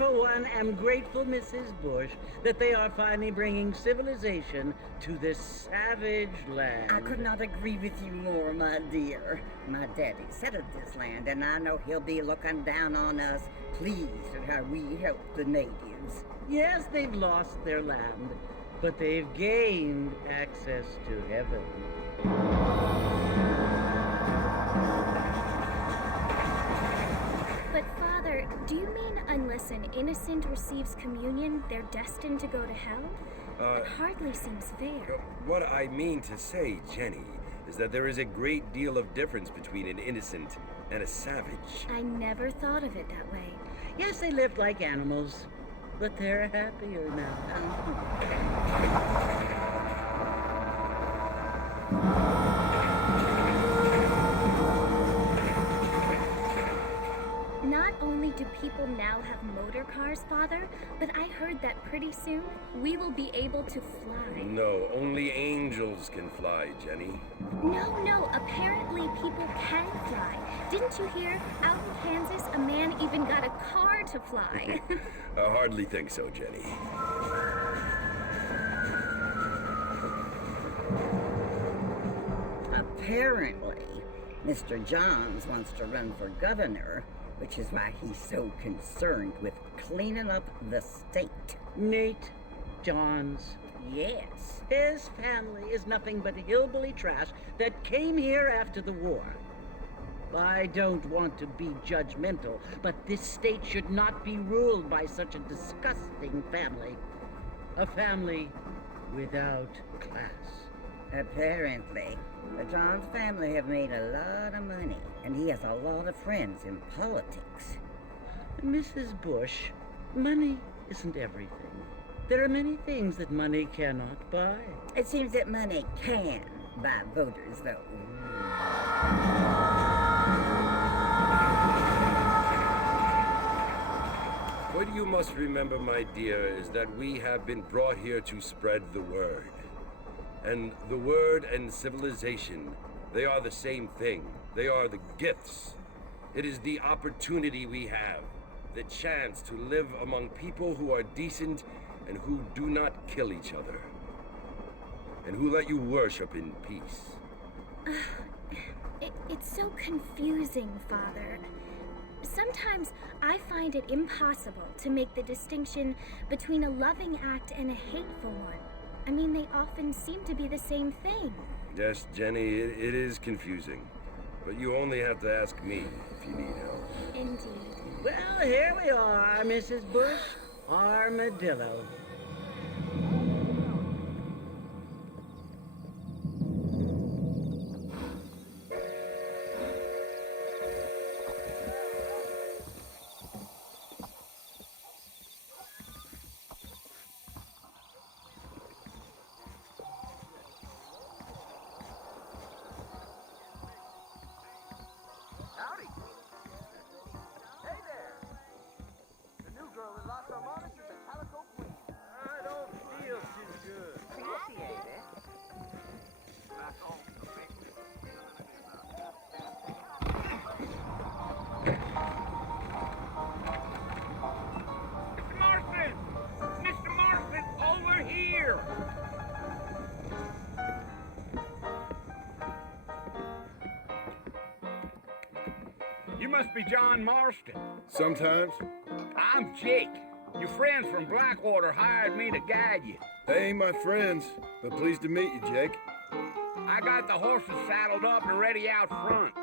for one, am grateful, Mrs. Bush, that they are finally bringing civilization to this savage land. I could not agree with you more, my dear. My daddy settled this land, and I know he'll be looking down on us, pleased at how we help the natives. Yes, they've lost their land, but they've gained access to heaven. But Father, do you mean unless an innocent receives communion, they're destined to go to hell? It hardly seems fair. What I mean to say, Jenny, is that there is a great deal of difference between an innocent and a savage. I never thought of it that way. Yes, they lived like animals, but they're happier now. Not only do people now have motor cars, Father, but I heard that pretty soon we will be able to fly. No, only angels can fly, Jenny. No, apparently people can fly. Didn't you hear? Out in Kansas, a man even got a car to fly. I hardly think so, Jenny. Apparently, Mr. Johns wants to run for governor, which is why he's so concerned with cleaning up the state. Nate Johns. Yes. His family is nothing but hillbilly trash that came here after the war. I don't want to be judgmental, but this state should not be ruled by such a disgusting family. A family without class. Apparently, the Johns family have made a lot of money, and he has a lot of friends in politics. Mrs. Bush, money isn't everything. There are many things that money cannot buy. It seems that money can buy voters, though. What you must remember, my dear, is that we have been brought here to spread the word. And the word and civilization, they are the same thing. They are the gifts. It is the opportunity we have, the chance to live among people who are decent and who do not kill each other, and who let you worship in peace. It's so confusing, Father. Sometimes I find it impossible to make the distinction between a loving act and a hateful one. I mean, they often seem to be the same thing. Yes, Jenny, it is confusing. But you only have to ask me if you need help. Indeed. Well, here we are, Mrs. Bush. Armadillo. Howdy. Hey there. The new girl in Los Hermanos is a calico queen. I don't feel too good. Appreciate it. That's all. Mr. Marston! Mr. Marston, over here! You must be John Marston. Sometimes. I'm Jake. Your friends from Blackwater hired me to guide you. They ain't my friends, but pleased to meet you, Jake. I got the horses saddled up and ready out front.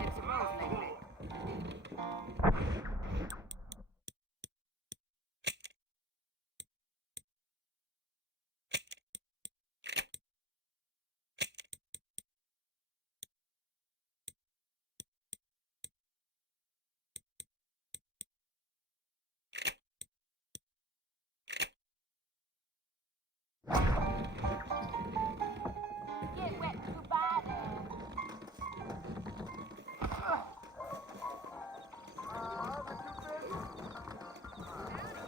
It's a lovely. Get wet too bad.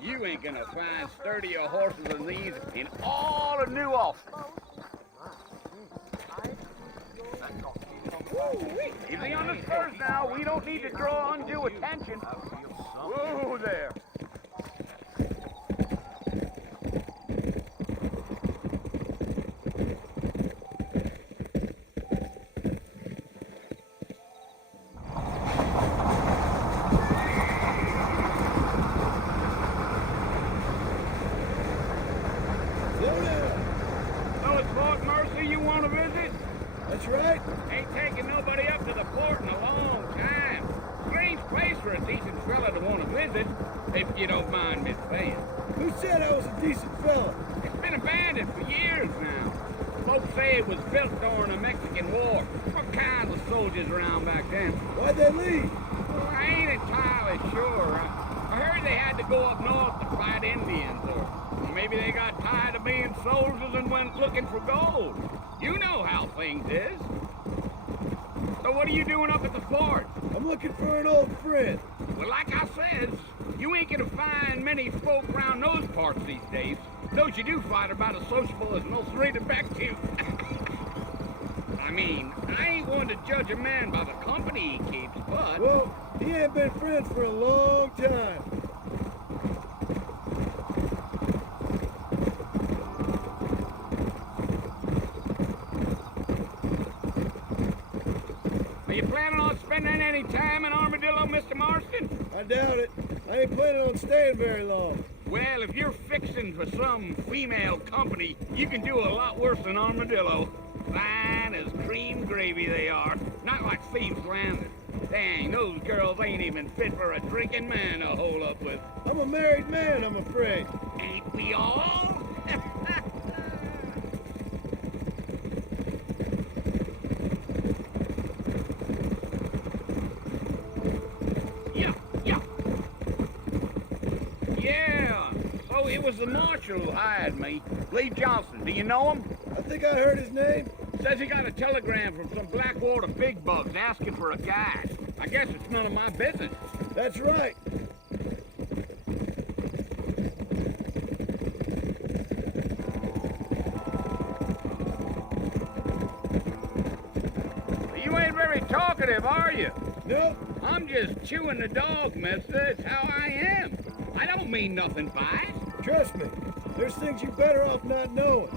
You ain't gonna find sturdier horses than these in all of New Austin. Easy on the spurs now. We don't need to draw undue attention. Whoa there. So it's Fort Mercy you want to visit? That's right. Ain't taking nobody up to the port in a long time. Strange place for a decent fella to want to visit, if you don't mind me saying. Who said I was a decent fella? It's been abandoned for years now. Folks say it was built during the Mexican War. What kind of soldiers around back then? Why'd they leave? Well, I ain't entirely sure. I heard they had to go up north to fight Indians, or maybe they got tired of being soldiers and went looking for gold. You know how things is. So what are you doing up at the fort? I'm looking for an old friend. Well, like I says, you ain't gonna find many folk around those parts these days. Those you do find are about as sociable as no three to back to. I mean, I ain't one to judge a man by the company he keeps, but... Well, he ain't been friends for a long time. Are you planning on spending any time in Armadillo, Mr. Marston? I doubt it. I ain't planning on staying very long. Well, if you're fixing for some female company, you can do a lot worse than Armadillo. Fine as cream gravy they are. Not like Thieves Landing. Dang, those girls ain't even fit for a drinking man to hole up with. I'm a married man, I'm afraid. Ain't we all? Yeah. So it was the marshal who hired me. Lee Johnson. Do you know him? I think I heard his name. Says he got a telegram from some Blackwater big bugs asking for a guide. I guess it's none of my business. That's right. You ain't very talkative, are you? Nope. I'm just chewing the dog, mister. It's how I am. I don't mean nothing by it. Trust me. There's things you're better off not knowing.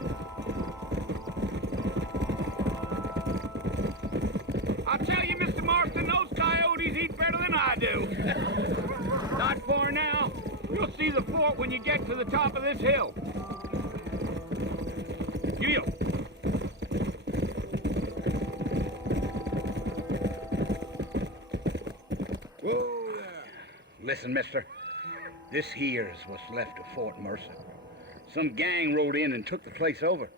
I'll tell you, Mr. Marston, those coyotes eat better than I do. Not far now. You'll see the fort when you get to the top of this hill. You. Whoa there. Listen, mister. This here's what's left of Fort Mercer. Some gang rode in and took the place over.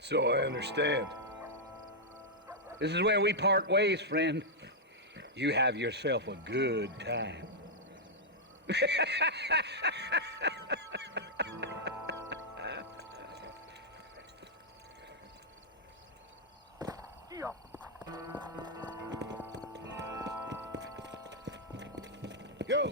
So I understand. This is where we part ways, friend. You have yourself a good time. Go.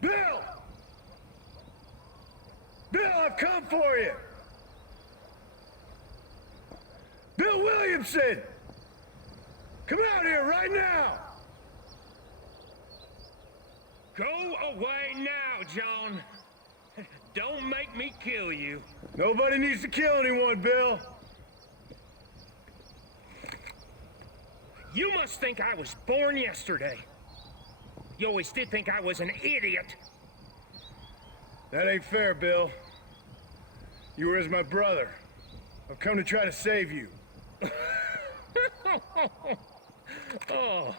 Bill! Bill, I've come for you! Bill Williamson! Come out here right now! Go away now, John. Don't make me kill you. Nobody needs to kill anyone, Bill. You must think I was born yesterday. You always did think I was an idiot. That ain't fair, Bill. You were as my brother. I've come to try to save you. Oh.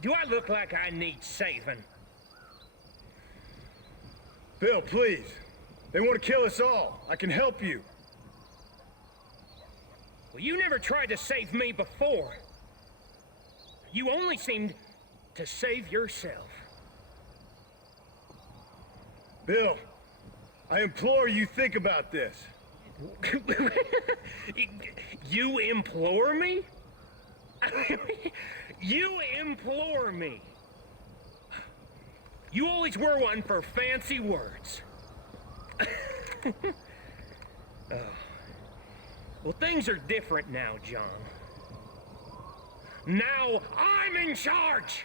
Do I look like I need saving? Bill, please. They want to kill us all. I can help you. Well, you never tried to save me before. You only seemed to save yourself. Bill, I implore you think about this. You implore me? You implore me? You always were one for fancy words. Oh. Well, things are different now, John. Now I'm in charge!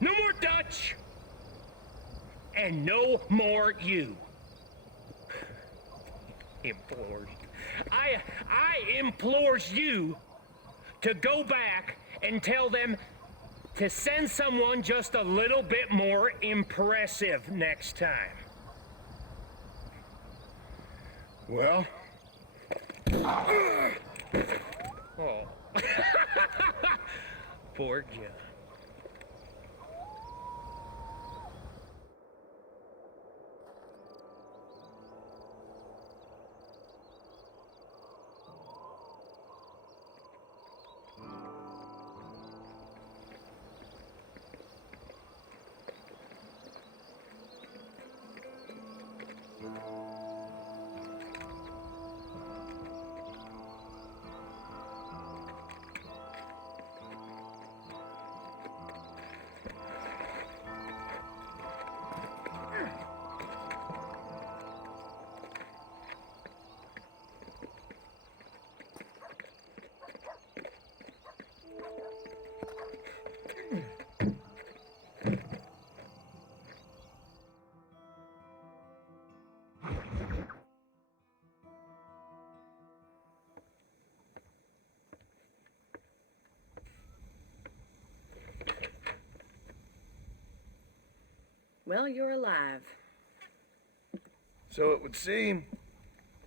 No more Dutch! And no more you. Implores. I implores you to go back and tell them to send someone just a little bit more impressive next time. Well? Oh. Poor John. Well, you're alive. So it would seem.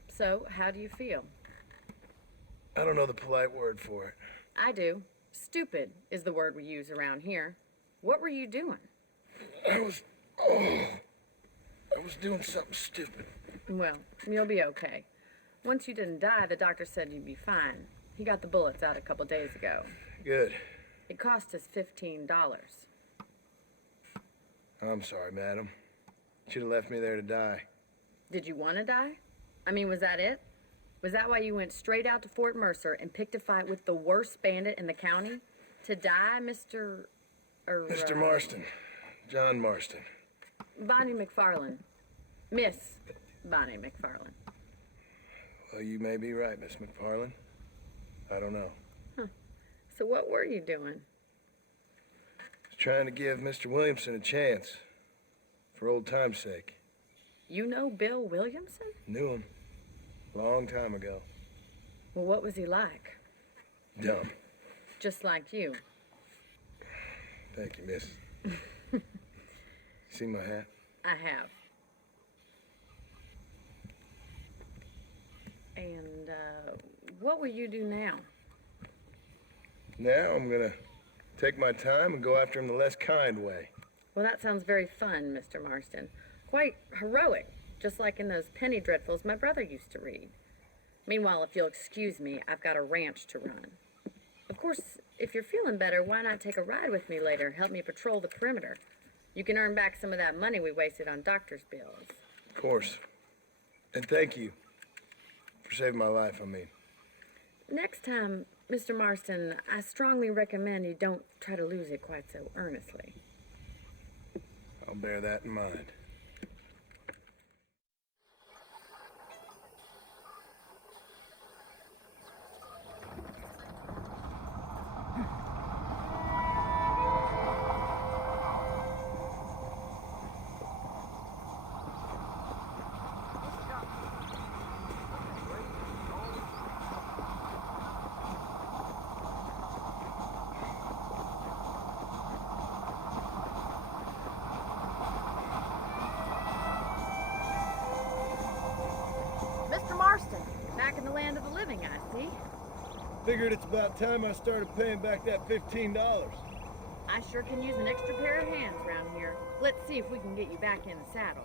So, how do you feel? I don't know the polite word for it. I do. Stupid is the word we use around here. What were you doing? I was doing something stupid. Well, you'll be okay. Once you didn't die, the doctor said you'd be fine. He got the bullets out a couple days ago. Good. It cost us $15. I'm sorry, madam. Should have left me there to die. Did you want to die? I mean, was that it? Was that why you went straight out to Fort Mercer and picked a fight with the worst bandit in the county? To die, Mr. Mr. Marston. John Marston. Bonnie McFarlane. Miss Bonnie McFarlane. Well, you may be right, Miss McFarlane. I don't know. Huh. So what were you doing? Trying to give Mr. Williamson a chance. For old time's sake. You know Bill Williamson? Knew him. Long time ago. Well, what was he like? Dumb. Just like you. Thank you, miss. See my hat? I have. And, what will you do now? Now I'm gonna take my time and go after him the less kind way. Well, that sounds very fun, Mr. Marston. Quite heroic, just like in those penny dreadfuls my brother used to read. Meanwhile, if you'll excuse me, I've got a ranch to run. Of course, if you're feeling better, why not take a ride with me later? Help me patrol the perimeter. You can earn back some of that money we wasted on doctor's bills. Of course. And thank you for saving my life, I mean. Next time, Mr. Marston, I strongly recommend you don't try to lose it quite so earnestly. I'll bear that in mind. Mr. Marston, back in the land of the living, I see. Figured it's about time I started paying back that $15. I sure can use an extra pair of hands around here. Let's see if we can get you back in the saddle.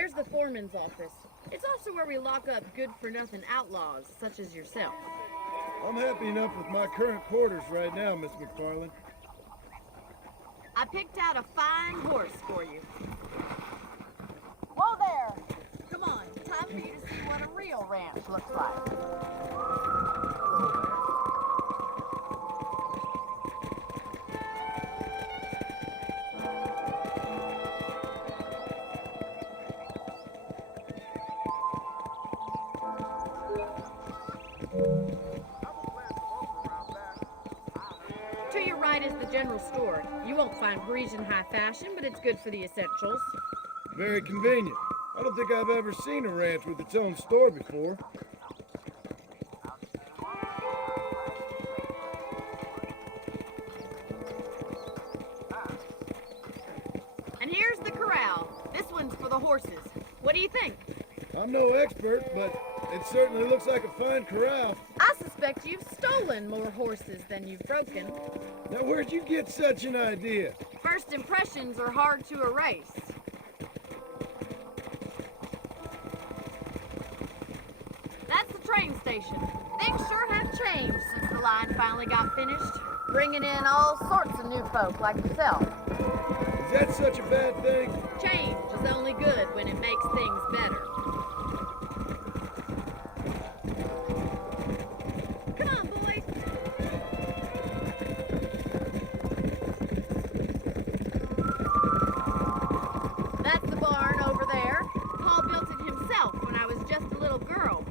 There's the foreman's office. It's also where we lock up good-for-nothing outlaws, such as yourself. I'm happy enough with my current quarters right now, Miss McFarland. I picked out a fine horse for you. Whoa there! Come on, time for you to see what a real ranch looks like. To your right is the general store. You won't find Parisian high fashion, but it's good for the essentials. Very convenient. I don't think I've ever seen a ranch with its own store before. And here's the corral. This one's for the horses. What do you think? I'm no expert, but it certainly looks like a fine corral. I suspect you've stolen more horses than you've broken. Now, where'd you get such an idea? First impressions are hard to erase. That's the train station. Things sure have changed since the line finally got finished, bringing in all sorts of new folk like yourself. Is that such a bad thing? Change is only good when it makes things better. Come on, boys. That's the barn over there. Paul built it himself when I was just a little girl.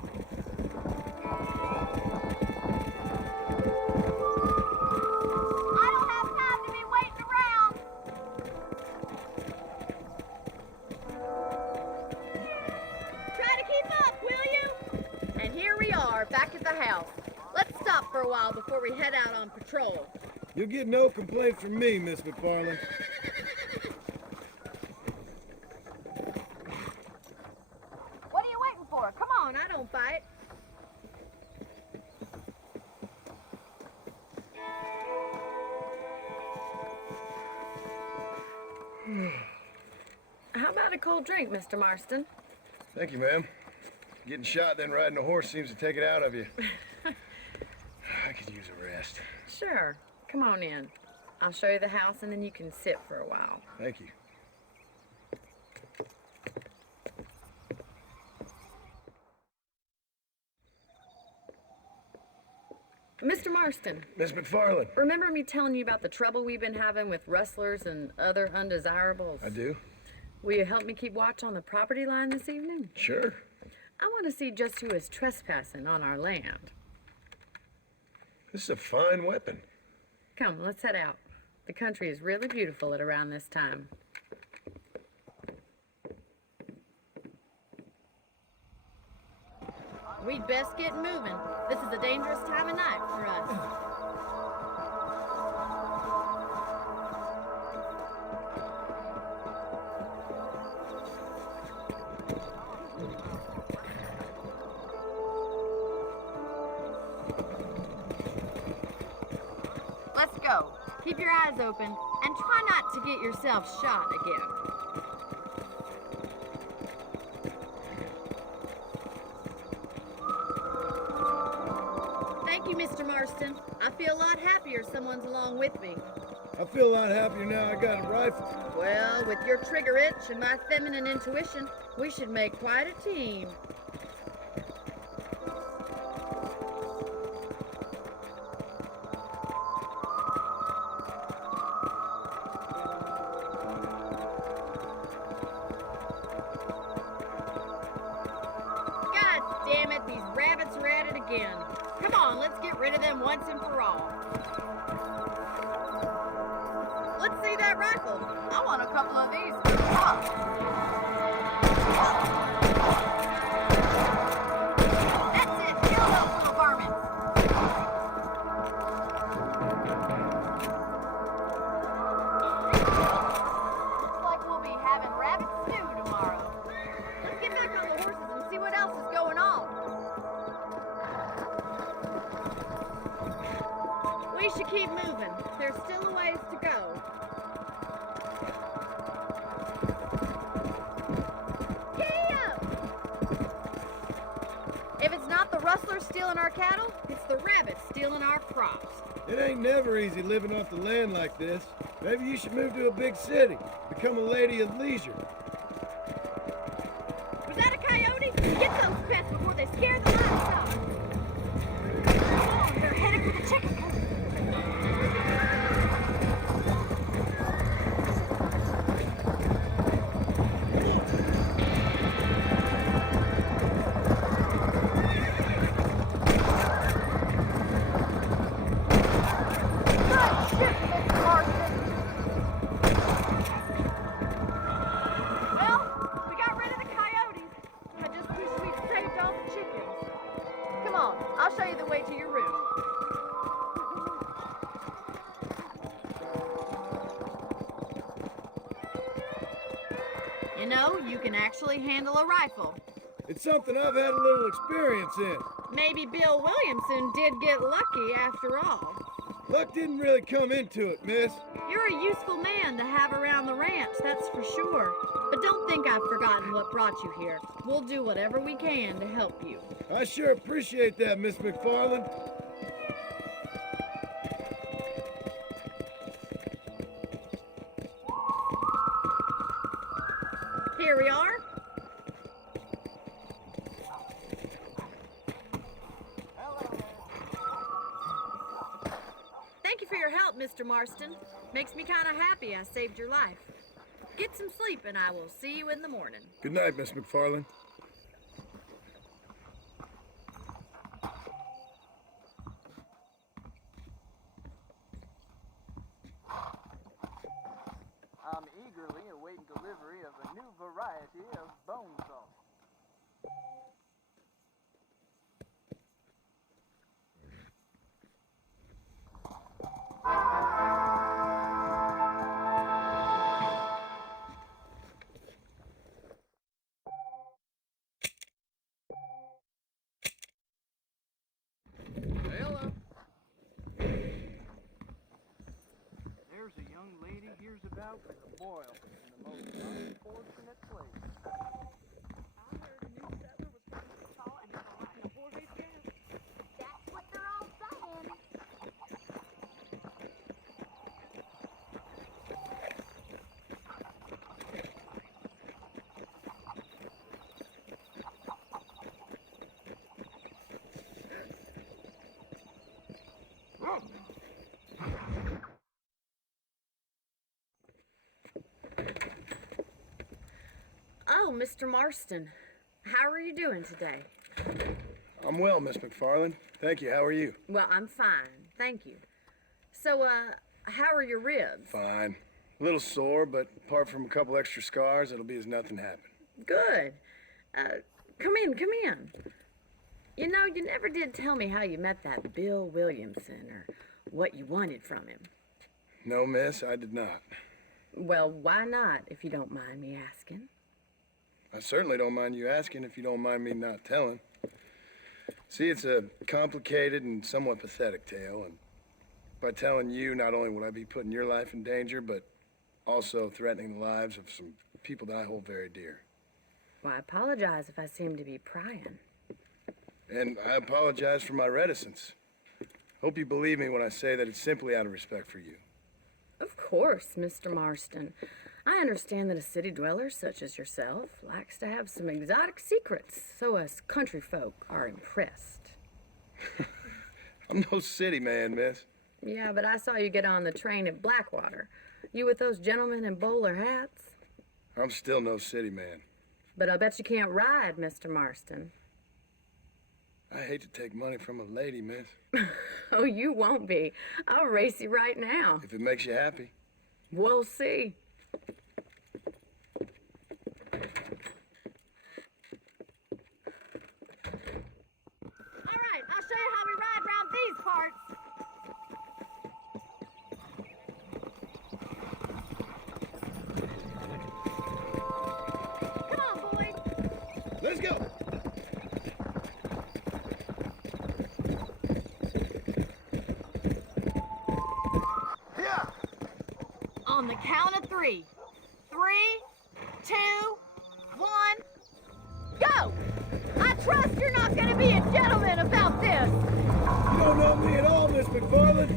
I don't have time to be waiting around. Try to keep up, will you? And here we are, back at the house. Let's stop for a while before we head out on patrol. You'll get no complaint from me, Miss McFarland. What are you waiting for? Come on, I don't fight. How about a cold drink, Mr. Marston? Thank you, ma'am. Getting shot then riding a horse seems to take it out of you. I could use a rest. Sure. Come on in. I'll show you the house and then you can sit for a while. Thank you. Mr. Marston, Miss McFarland. remember me telling you about the trouble we've been having with rustlers and other undesirables? I do. Will you help me keep watch on the property line this evening? Sure. I want to see just who is trespassing on our land. This is a fine weapon. Come, let's head out. The country is really beautiful at around this time. We'd best get moving. This is a dangerous time of night for us. Let's go. Keep your eyes open and try not to get yourself shot again. Thank you, Mr. Marston. I feel a lot happier someone's along with me. I feel a lot happier now I got a rifle. Well, with your trigger itch and my feminine intuition, we should make quite a team. God damn it, these rabbits are at it again. Come on, let's get rid of them once and for all. Let's see that rifle. I want a couple of these. That's it. Kill those little varmints. Looks like we'll be having rabbit stew tomorrow. Let's get back on the horses and see what else is going on. We should keep moving. There's still a ways to go. Keep horse stealing our cattle, it's the rabbits stealing our crops. It ain't never easy living off the land like this. Maybe you should move to a big city. Become a lady of leisure. Was that a coyote? Get those pests before they scare the livestock. Come on, they're headed for the chicken coop. I'll show you the way to your room. You know, you can actually handle a rifle. It's something I've had a little experience in. Maybe Bill Williamson did get lucky after all. Luck didn't really come into it, miss. You're a useful man to have around the ranch, that's for sure. But don't think I've forgotten what brought you here. We'll do whatever we can to help you. I sure appreciate that, Miss McFarland. Here we are. Thank you for your help, Mr. Marston. Makes me kind of happy I saved your life. Get some sleep and I will see you in the morning. Good night, Miss McFarland. I'm eagerly awaiting delivery of a new variety of bone salt. Hello. There's a young lady hears about with a boil in the most unfortunate place. I heard a new settler was coming to Shaw and they were riding a four-horse gas. That's what they're all saying. Oh, Mr. Marston. How are you doing today? I'm well, Miss McFarland. Thank you. How are you? Well, I'm fine. Thank you. So, how are your ribs? Fine. A little sore, but apart from a couple extra scars, it'll be as nothing happened. Good. Come in, come in. You know, you never did tell me how you met that Bill Williamson or what you wanted from him. No, miss, I did not. Well, why not, if you don't mind me asking? I certainly don't mind you asking if you don't mind me not telling. See, it's a complicated and somewhat pathetic tale, and by telling you, not only would I be putting your life in danger, but also threatening the lives of some people that I hold very dear. Well, I apologize if I seem to be prying. And I apologize for my reticence. Hope you believe me when I say that it's simply out of respect for you. Of course, Mr. Marston. I understand that a city dweller such as yourself likes to have some exotic secrets, so us country folk are impressed. I'm no city man, miss. Yeah, but I saw you get on the train at Blackwater. You with those gentlemen in bowler hats? I'm still no city man. But I bet you can't ride, Mr. Marston. I hate to take money from a lady, miss. Oh, you won't be. I'll race you right now. If it makes you happy. We'll see. All right, I'll show you how we ride around these parts. Come on, boys. Let's go. On the count of 3. 3, 2, 1, go! I trust you're not gonna be a gentleman about help me at all, Miss McFarland?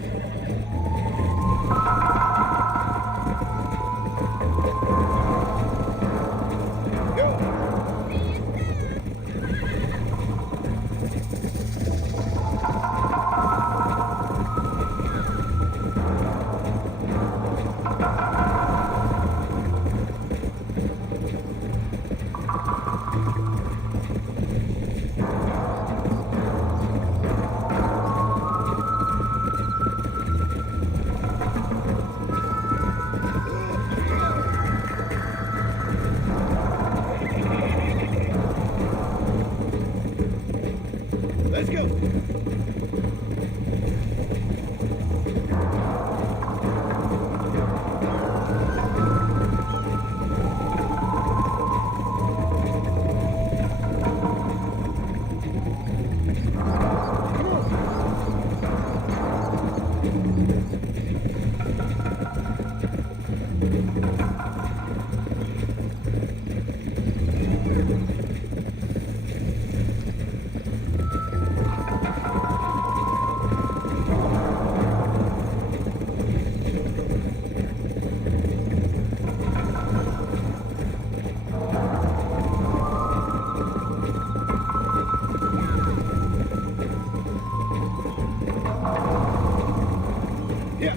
Go. Let's go. Yeah.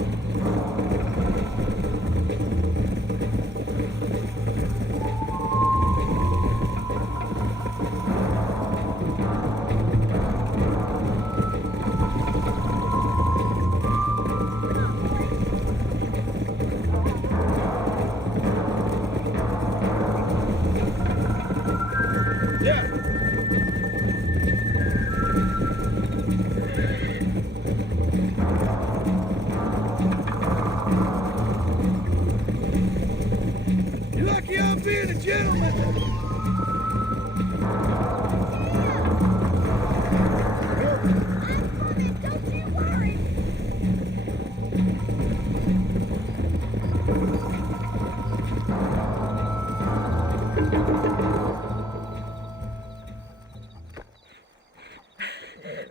Yeah. You're lucky I'm being a gentleman. Don't you worry.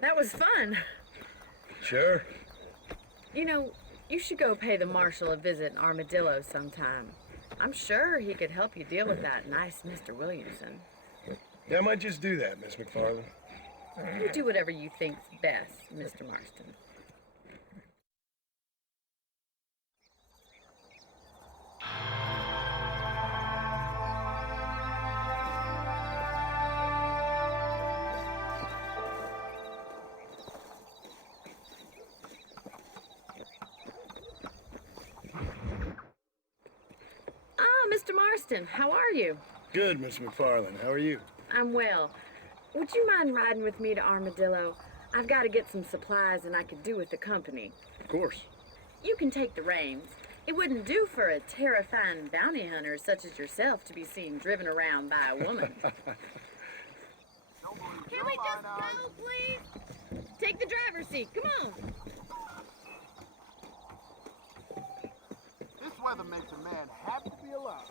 That was fun. Sure. You know, you should go pay the marshal a visit in Armadillo sometime. I'm sure he could help you deal with that nice Mr. Williamson. Yeah, I might just do that, Miss McFarland. You do whatever you think's best, Mr. Marston. Ah, Mr. Marston, how are you? Good, Miss McFarland. How are you? I'm well. Would you mind riding with me to Armadillo? I've got to get some supplies and I could do with the company. Of course. You can take the reins. It wouldn't do for a terrifying bounty hunter such as yourself to be seen driven around by a woman. Can we just go, please? Take the driver's seat. Come on. This weather makes a man happy to be alive.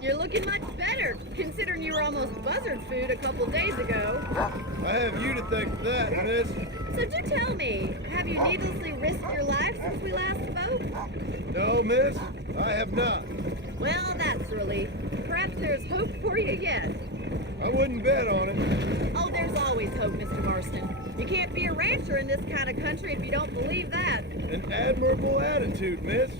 You're looking much better, considering you were almost buzzard food a couple days ago. I have you to thank for that, miss. So do tell me, have you needlessly risked your life since we last spoke? No, miss, I have not. Well, that's a relief. Perhaps there's hope for you yet. I wouldn't bet on it. Oh, there's always hope, Mr. Marston. You can't be a rancher in this kind of country if you don't believe that. An admirable attitude, miss.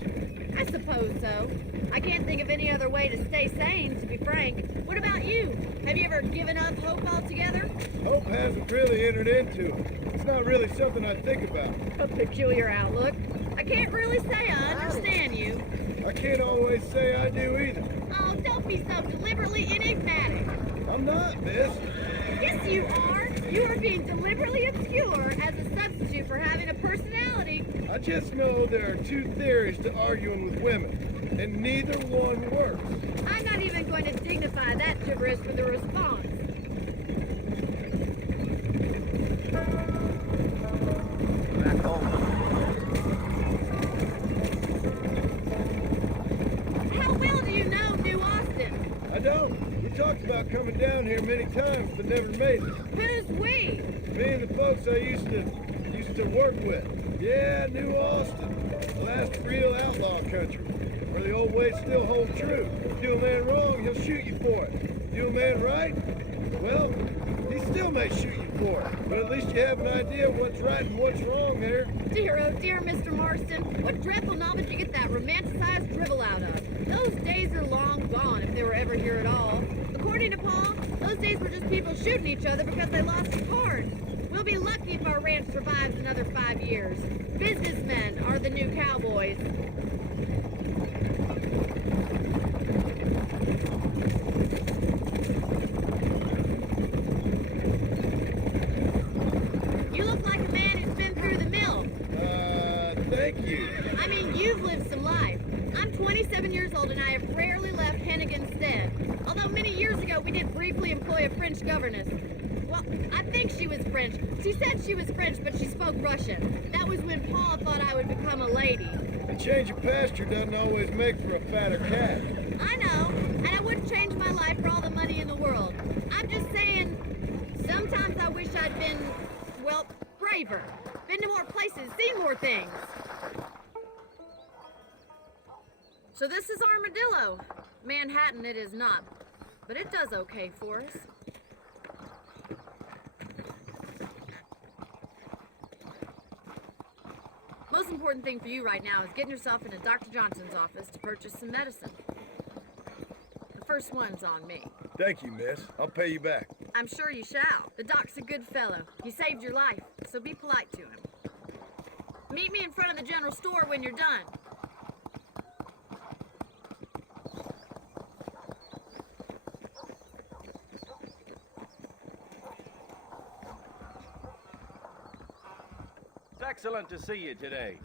I suppose so. I can't think of any other way to stay sane, to be frank. What about you? Have you ever given up hope altogether? Hope hasn't really entered into it. It's not really something I think about. A peculiar outlook. I can't really say I understand you. I can't always say I do either. Oh, don't be so deliberately enigmatic. I'm not, miss. Yes, you are. You are being deliberately obscure as a substitute for having a personality. I just know there are two theories to arguing with women, and neither one works. I'm not even going to dignify that gibberish with a response. Back home. How well do you know New Austin? I don't. We talked about coming down here many times, but never made it. Who's we? Me and the folks I used to work with. Yeah, New Austin. The last real outlaw country. Where the old ways still hold true. Do a man wrong, he'll shoot you for it. Do a man right? Well, he still may shoot you for it. But at least you have an idea of what's right and what's wrong there. Dear, oh dear, Mr. Marston. What dreadful novel did you get that romanticized drivel out of? Those days are long gone, if they were ever here at all. According to Paul, those days were just people shooting each other because they lost a card. We'll be lucky if our ranch survives another 5 years. Businessmen are the new cowboys. You look like a man who's been through the mill. Thank you. I mean, you've lived some life. I'm 27 years old and I have rarely left Hennigan's Stead. Although many years ago we did briefly employ a French governess. Well, I think she was French. She said she was French, but she spoke Russian. That was when Paul thought I would become a lady. A change of pasture doesn't always make for a fatter cat. I know, and I wouldn't change my life for all the money in the world. I'm just saying, sometimes I wish I'd been, well, braver. Been to more places, seen more things. So this is Armadillo. Manhattan it is not, but it does okay for us. Most important thing for you right now is getting yourself into Dr. Johnson's office to purchase some medicine. The first one's on me. Thank you, miss. I'll pay you back. I'm sure you shall. The doc's a good fellow. He saved your life, so be polite to him. Meet me in front of the general store when you're done. It's excellent to see you today.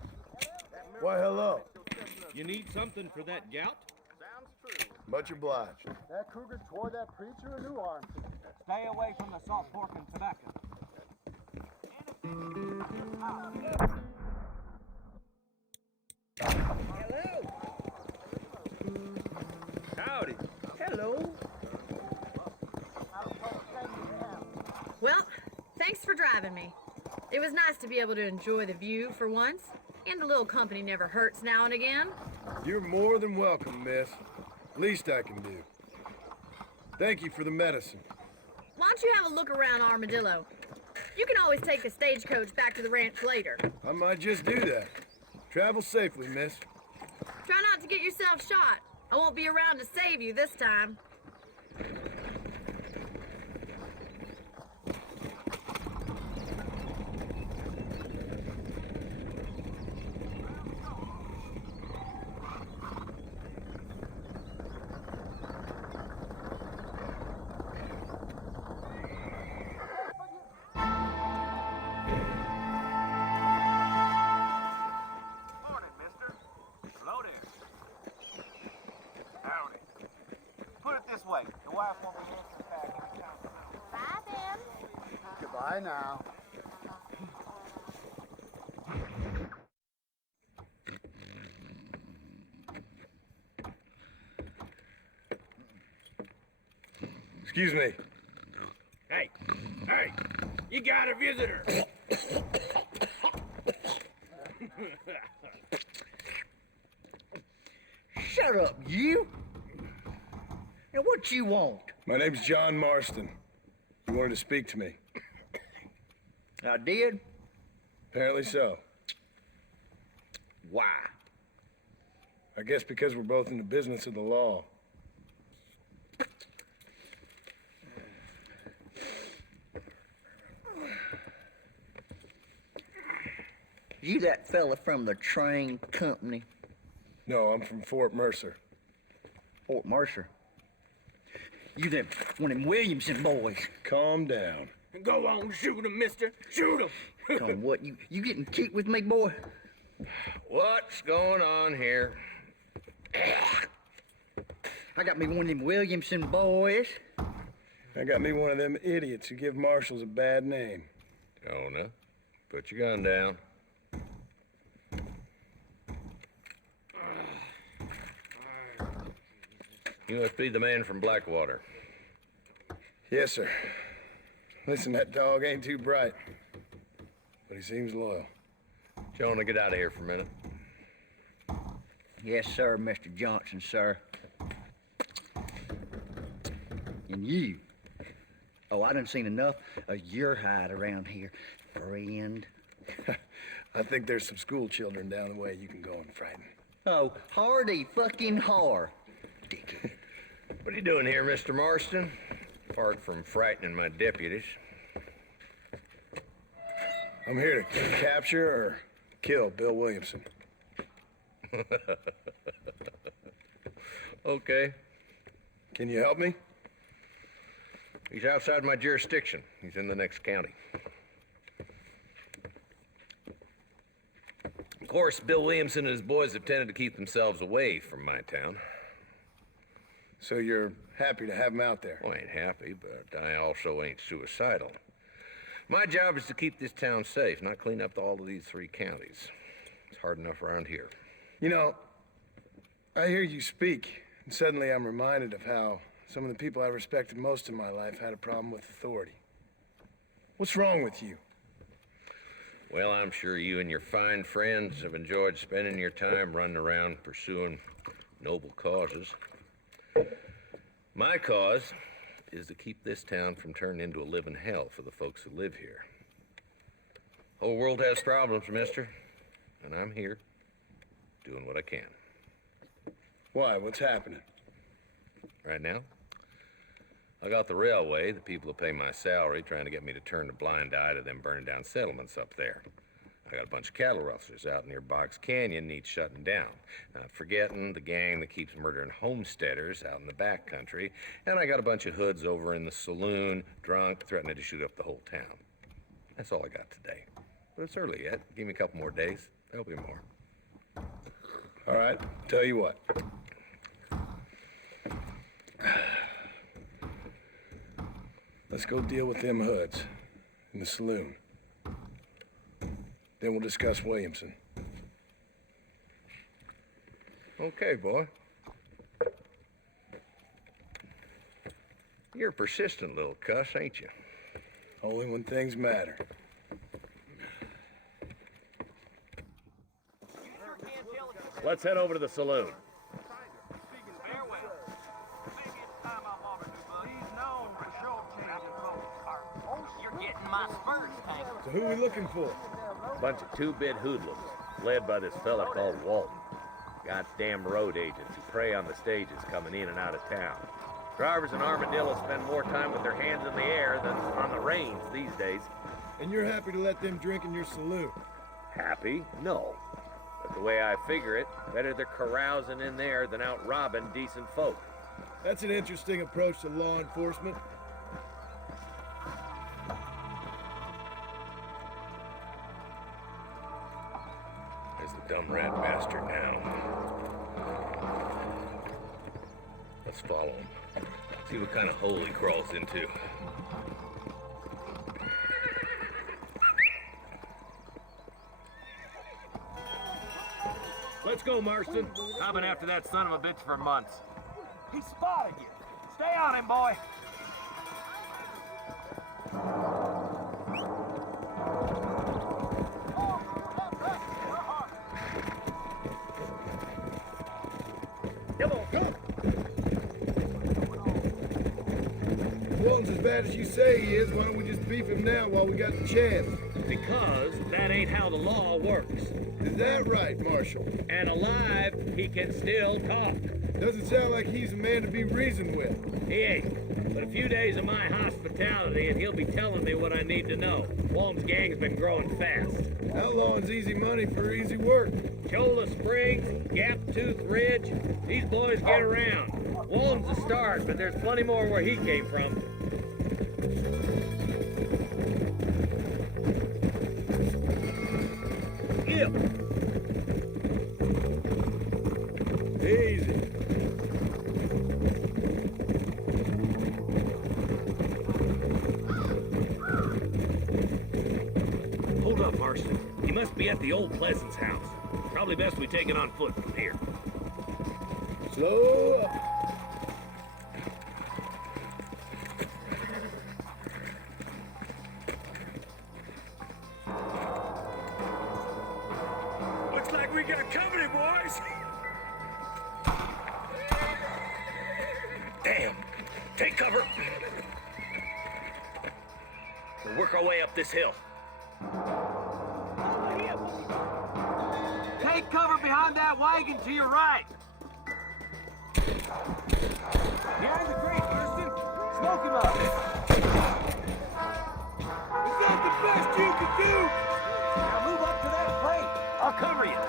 Why, hello. You need something for that gout? Sounds true. Much obliged. That cougar tore that preacher a new arm. Stay away from the salt pork and tobacco. Hello. Howdy. Hello. Well, thanks for driving me. It was nice to be able to enjoy the view for once, and a little company never hurts now and again. You're more than welcome, miss. Least I can do. Thank you for the medicine. Why don't you have a look around Armadillo? You can always take the stagecoach back to the ranch later. I might just do that. Travel safely, miss. Try not to get yourself shot. I won't be around to save you this time. Morning, mister. Hello there. Howdy. Put it this way. The wife won't be answering back anytime soon. Bye, then. Goodbye now. Excuse me. Hey, you got a visitor. Shut up, you. Now, what you want? My name's John Marston. You wanted to speak to me. I did? Apparently so. Why? I guess because we're both in the business of the law. You that fella from the train company? No, I'm from Fort Mercer. Fort Mercer? You them one of them Williamson boys? Calm down. Go on, shoot him, mister. Shoot him. Come on, what, you getting kicked with me, boy? What's going on here? I got me one of them Williamson boys. I got me one of them idiots who give marshals a bad name. Jonah, put your gun down. You must be the man from Blackwater. Yes, sir. Listen, that dog ain't too bright, but he seems loyal. Jonah, get out of here for a minute. Yes, sir, Mr. Johnson, sir. And you. Oh, I done seen enough of your hide around here, friend. I think there's some school children down the way you can go and frighten. Oh, hardy fucking har. Dickhead. What are you doing here, Mr. Marston? Apart from frightening my deputies. I'm here to capture or kill Bill Williamson. Okay. Can you help me? He's outside my jurisdiction. He's in the next county. Of course, Bill Williamson and his boys have tended to keep themselves away from my town. So you're happy to have him out there? Well, I ain't happy, but I also ain't suicidal. My job is to keep this town safe, not clean up all of these 3 counties. It's hard enough around here. You know, I hear you speak, and suddenly I'm reminded of how some of the people I respected most in my life had a problem with authority. What's wrong with you? Well, I'm sure you and your fine friends have enjoyed spending your time running around pursuing noble causes. My cause is to keep this town from turning into a living hell for the folks who live here. Whole world has problems, mister, and I'm here doing what I can. Why? What's happening? Right now, I got the railway, the people who pay my salary, trying to get me to turn a blind eye to them burning down settlements up there. I got a bunch of cattle rustlers out near Box Canyon needs shutting down. Not forgetting the gang that keeps murdering homesteaders out in the back country. And I got a bunch of hoods over in the saloon, drunk, threatening to shoot up the whole town. That's all I got today. But it's early yet. Give me a couple more days. There'll be more. All right, tell you what. Let's go deal with them hoods in the saloon. Then we'll discuss Williamson. Okay, boy. You're a persistent little cuss, ain't you? Only when things matter. Let's head over to the saloon. So who are we looking for? Bunch of 2-bit hoodlums, led by this fella called Walton. Goddamn road agents who prey on the stages coming in and out of town. Drivers and armadillos spend more time with their hands in the air than on the reins these days. And you're happy to let them drink in your saloon? Happy? No. But the way I figure it, better they're carousing in there than out robbing decent folk. That's an interesting approach to law enforcement. There's the dumb rat bastard now. Let's follow him. See what kind of hole he crawls into. Let's go, Marston. I've been after that son of a bitch for months. He spotted you. Stay on him, boy. Come on, go. Walton's as bad as you say he is. Why don't we just beef him now while we got the chance? Because that ain't how the law works. Is that right, Marshal? And alive, he can still talk. Doesn't sound like he's a man to be reasoned with. He ain't. But a few days of my hospitality and he'll be telling me what I need to know. Walton's gang's been growing fast. Outlawing's easy money for easy work. Cholla Springs, Gap Tooth Ridge, these boys get around. Walton's the start, but there's plenty more where he came from. Yeah. Easy. Hold up, Marston. He must be at the old Pleasance house. Probably best we take it on foot from here. Slow up. Take cover. We'll work our way up this hill. Take cover behind that wagon to your right. Behind the crate, Thurston. Smoke him up. Is that the best you can do? Now move up to that crate. I'll cover you.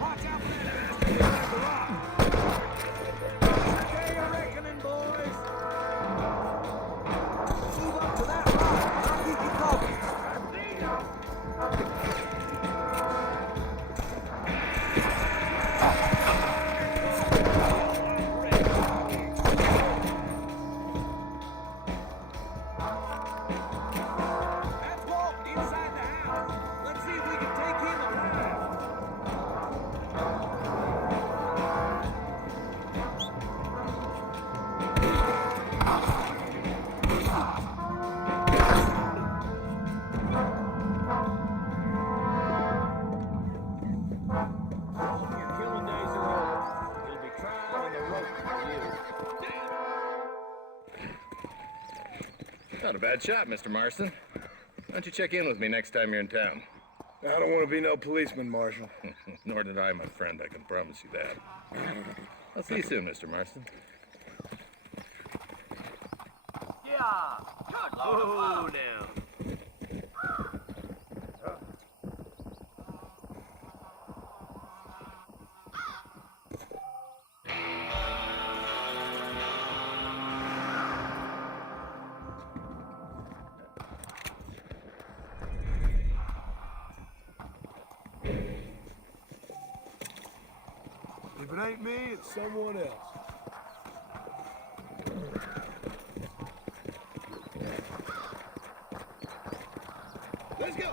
Watch out for that bastard behind the rock. Okay, you're reckoning, boys. Move up to that rock. I'll keep you focused. Not a bad shot, Mr. Marston. Why don't you check in with me next time you're in town? I don't want to be no policeman, Marshal. Nor did I, my friend. I can promise you that. I'll see you soon, Mr. Marston. Yeah. Good Lord. Oh, now. If it ain't me, it's someone else. Let's go!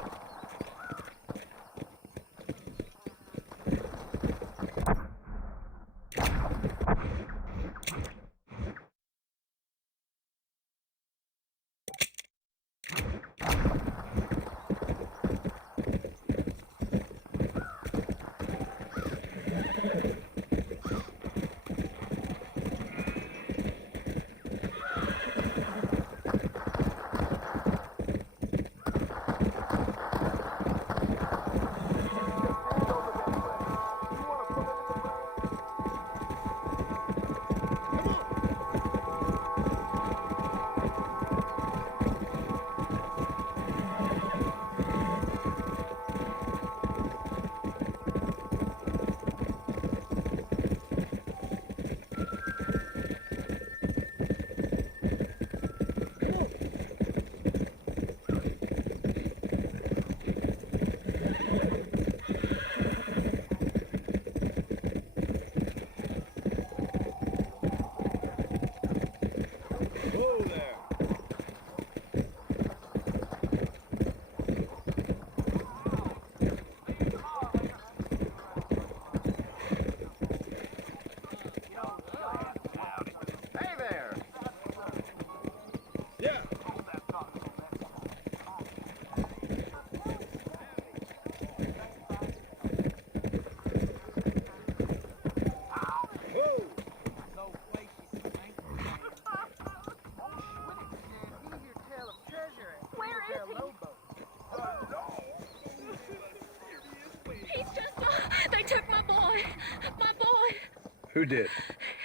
Who did?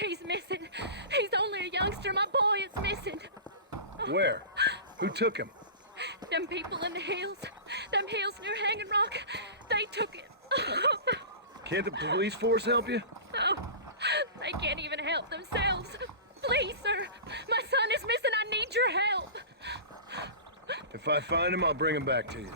He's missing. He's only a youngster. My boy is missing. Where? Who took him? Them people in the hills. Them hills near Hanging Rock. They took him. Can't the police force help you? No. They can't even help themselves. Please, sir. My son is missing. I need your help. If I find him, I'll bring him back to you.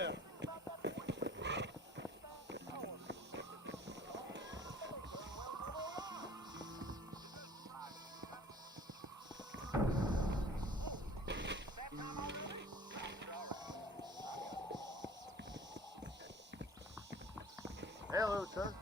Yeah. Hello, sir.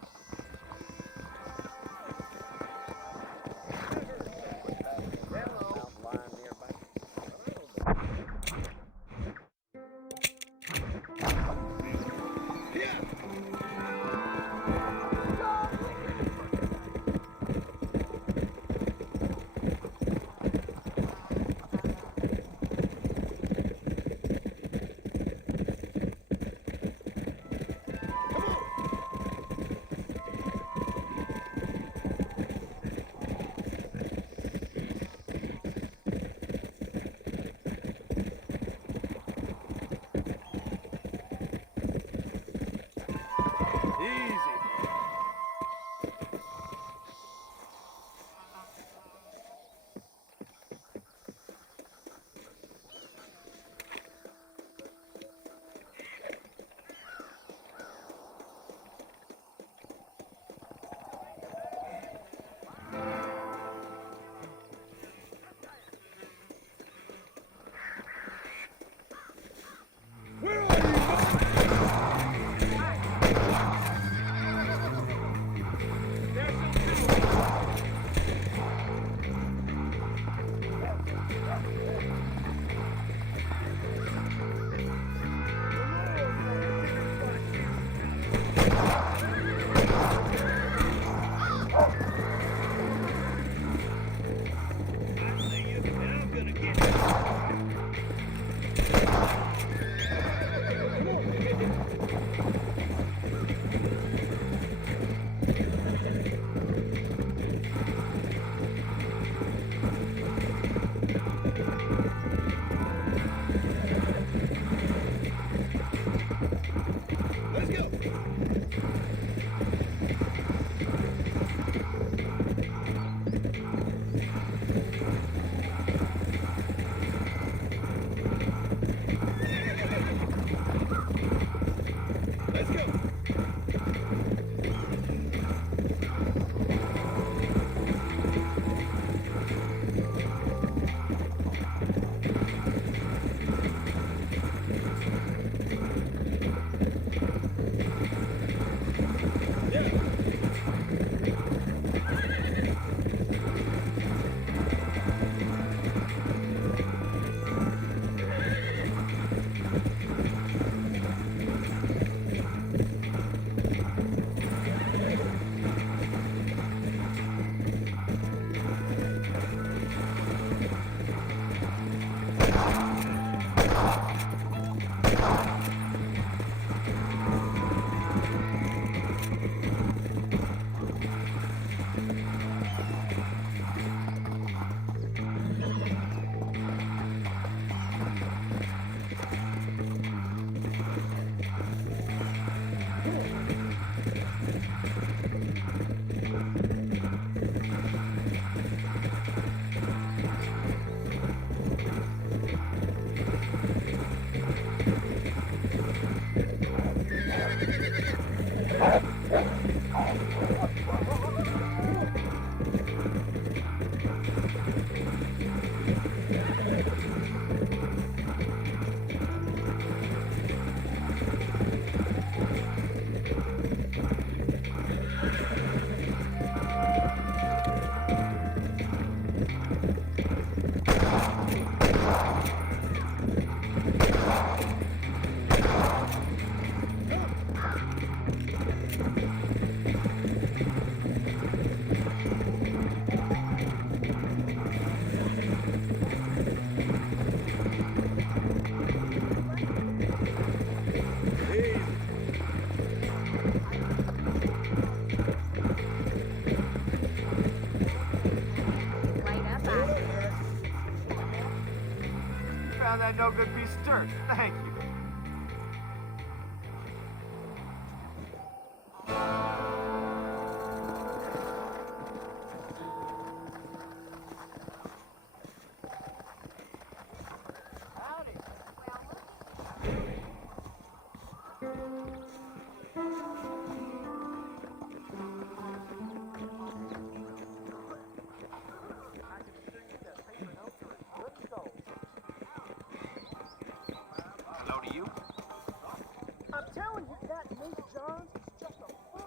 Found that no good piece of dirt. Thank you.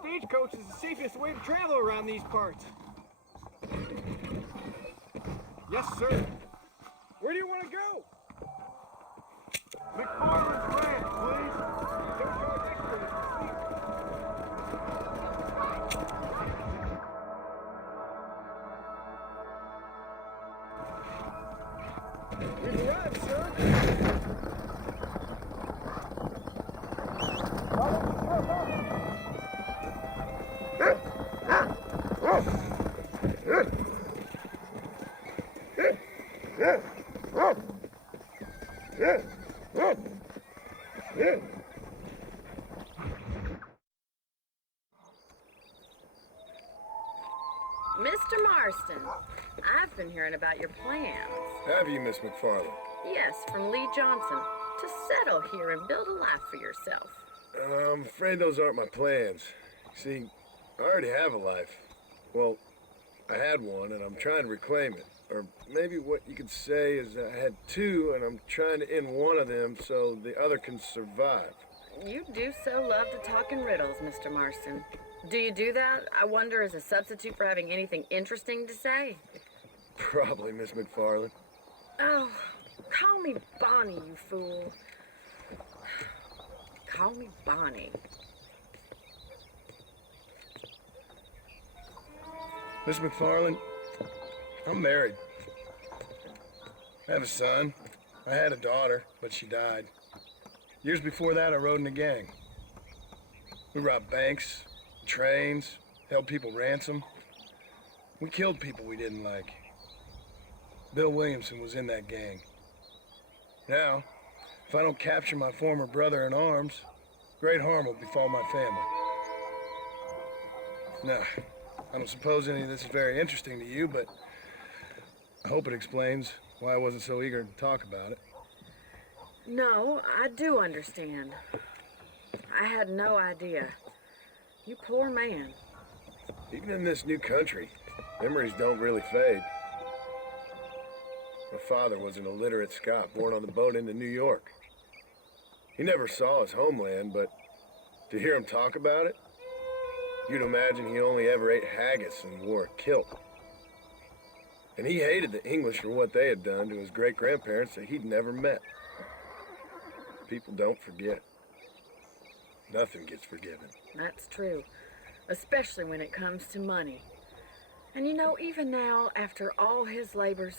stagecoach is the safest way to travel around these parts. Yes, sir. Where do you want to go? McFarland's Ranch, please. Don't charge extra if you sleep. We've arrived, sir. Mr. Marston, I've been hearing about your plans. Have you, Miss McFarland? Yes, from Lee Johnson, to settle here and build a life for yourself. I'm afraid those aren't my plans. See, I already have a life. Well, I had one, and I'm trying to reclaim it. Or maybe what you could say is I had two, and I'm trying to end one of them so the other can survive. You do so love to talk in riddles, Mr. Marston. Do you do that, I wonder, as a substitute for having anything interesting to say? Probably, Miss McFarland. Oh, call me Bonnie, you fool. Call me Bonnie. Miss McFarland, I'm married. I have a son. I had a daughter, but she died. Years before that, I rode in a gang. We robbed banks, trains, held people ransom. We killed people we didn't like. Bill Williamson was in that gang. Now, if I don't capture my former brother in arms, great harm will befall my family. Now, I don't suppose any of this is very interesting to you, but I hope it explains why I wasn't so eager to talk about it. No, I do understand. I had no idea. You poor man. Even in this new country, memories don't really fade. My father was an illiterate Scot born on the boat into New York. He never saw his homeland, but to hear him talk about it, you'd imagine he only ever ate haggis and wore a kilt. And he hated the English for what they had done to his great-grandparents that he'd never met. People don't forget. Nothing gets forgiven. That's true, especially when it comes to money. And you know, even now, after all his labors,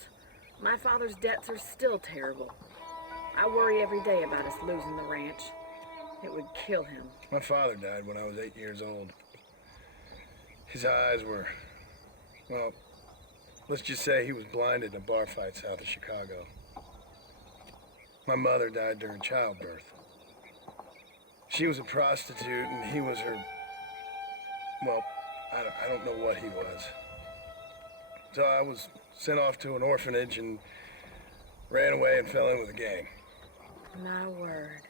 my father's debts are still terrible. I worry every day about us losing the ranch. It would kill him. My father died when I was 8 years old. His eyes were, well, let's just say he was blinded in a bar fight south of Chicago. My mother died during childbirth. She was a prostitute and he was her, well, I don't know what he was. So I was sent off to an orphanage and ran away and fell in with a gang. My word.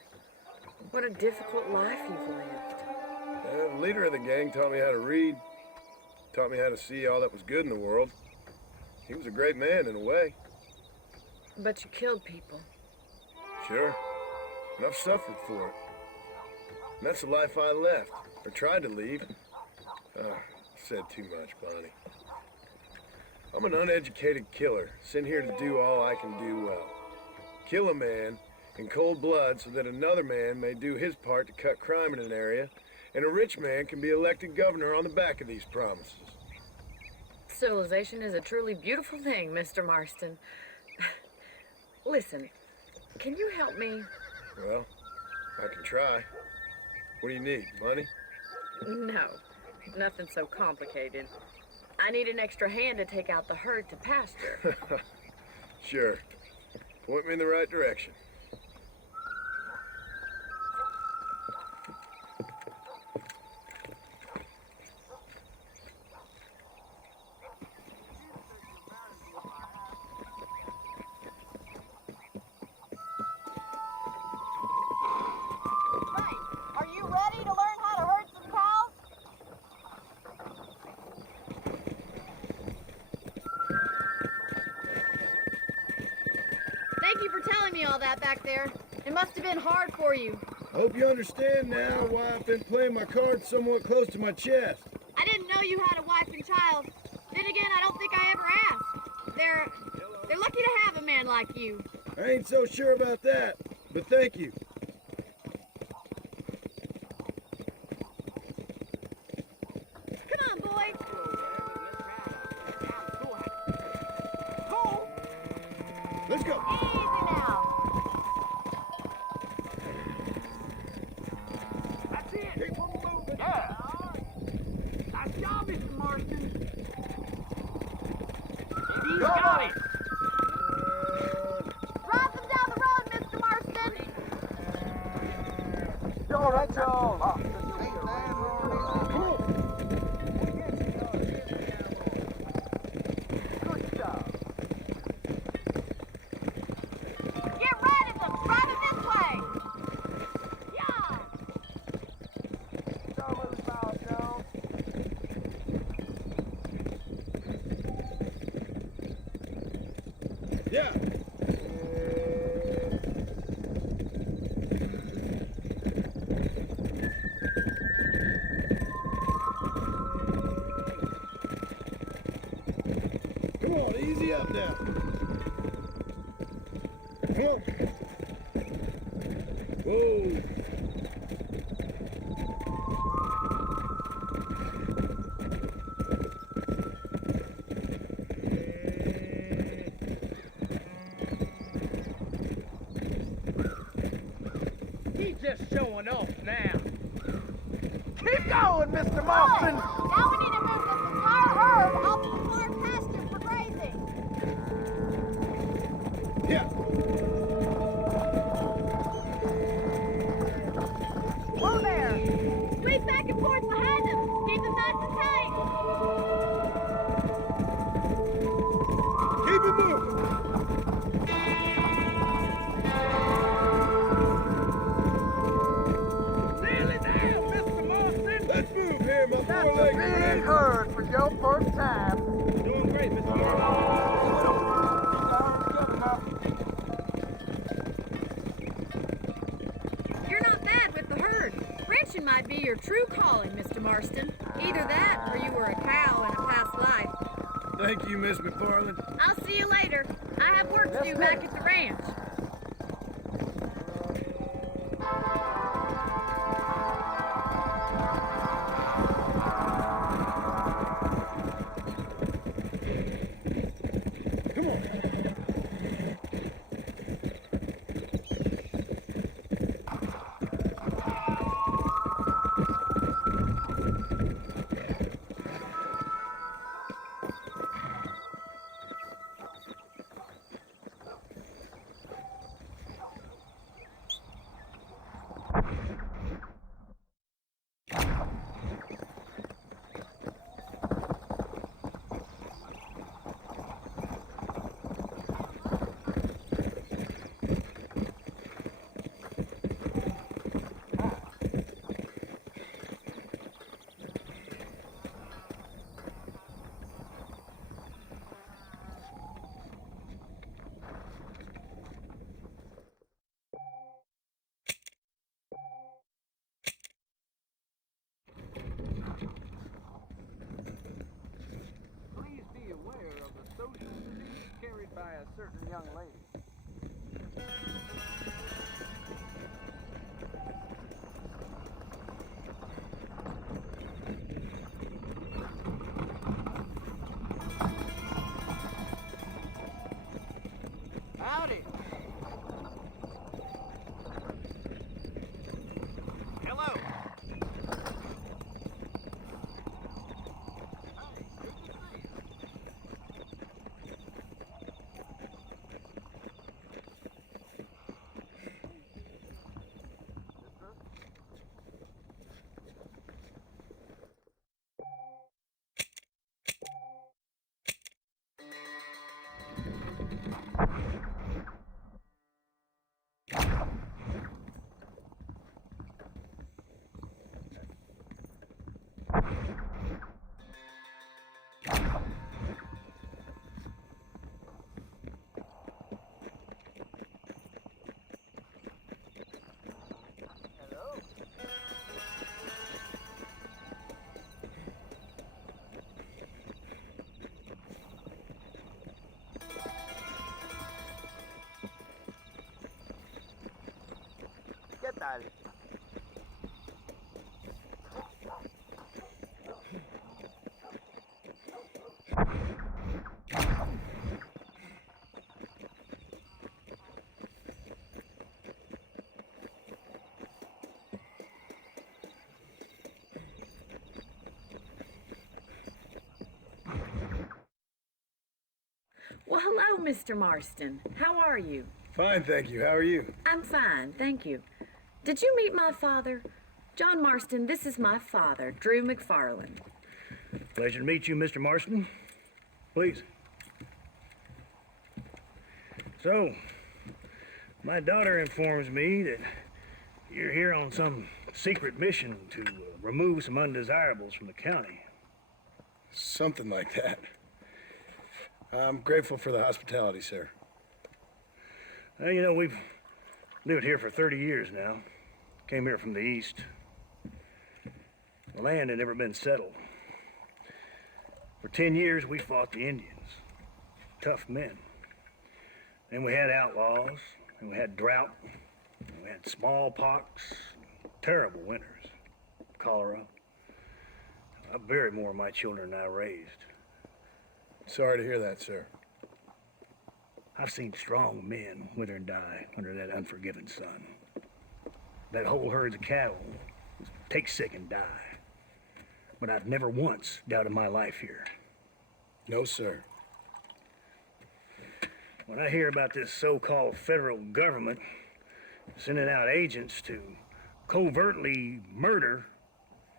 What a difficult life you've lived. The leader of the gang taught me how to read, taught me how to see all that was good in the world. He was a great man in a way. But you killed people. Sure. And I've suffered for it. And that's the life I left, or tried to leave. I said too much, Bonnie. I'm an uneducated killer, sent here to do all I can do well. Kill a man in cold blood so that another man may do his part to cut crime in an area, and a rich man can be elected governor on the back of these promises. Civilization is a truly beautiful thing, Mr. Marston. Listen, can you help me? Well, I can try. What do you need, money? No, nothing so complicated. I need an extra hand to take out the herd to pasture. Sure. Point me in the right direction. Are you ready to learn how to herd some cows? Thank you for telling me all that back there. It must have been hard for you. I hope you understand now why I've been playing my cards somewhat close to my chest. I didn't know you had a wife and child. Then again, I don't think I ever asked. They're lucky to have a man like you. I ain't so sure about that, but thank you. Come on, boy. Let's go. Easy now. That's it. Keep on moving. Yeah. Nice job, Mr. Marston. And he's got it. Drive them down the road, Mr. Marston. All right, y'all. Good job. Get right at them. Drive them this way. Yeah. Don't lose miles, Jones. Yeah. Come on, easy up now. Come on. Whoa. He's just showing off now. Keep going, Mr. Marston. Now we need to move this entire herd off the far pasture for grazing. Yeah. Whoa there. Squeeze back and forth behind them. Keep them nice and tight. Keep it moving. Nearly there, Mr. Marston. Let's move here, my That's a four-legged big friend. herd for your first time. Doing great, Mr. Martin. You're not bad with the herd. Ranching might be your true calling, Mr. Marston. Either that, or you were a cow in a past life. Thank you, Miss McFarland. I'll see you later. I have work to do back at the ranch. Come on. Please be aware of the social disease carried by a certain young lady. Howdy. Hello. Well, hello, Mr. Marston. How are you? Fine, thank you. How are you? I'm fine, thank you. Did you meet my father? John Marston, this is my father, Drew McFarland. Pleasure to meet you, Mr. Marston. Please. So, my daughter informs me that you're here on some secret mission to remove some undesirables from the county. Something like that. I'm grateful for the hospitality, sir. Well, you know, we've lived here for 30 years now. Came here from the east. The land had never been settled. For 10 years, we fought the Indians. Tough men. Then we had outlaws, and we had drought, and we had smallpox, terrible winters, cholera. I buried more of my children than I raised. Sorry to hear that, sir. I've seen strong men wither and die under that unforgiving sun. That whole herds of cattle take sick and die. But I've never once doubted my life here. No, sir. When I hear about this so-called federal government sending out agents to covertly murder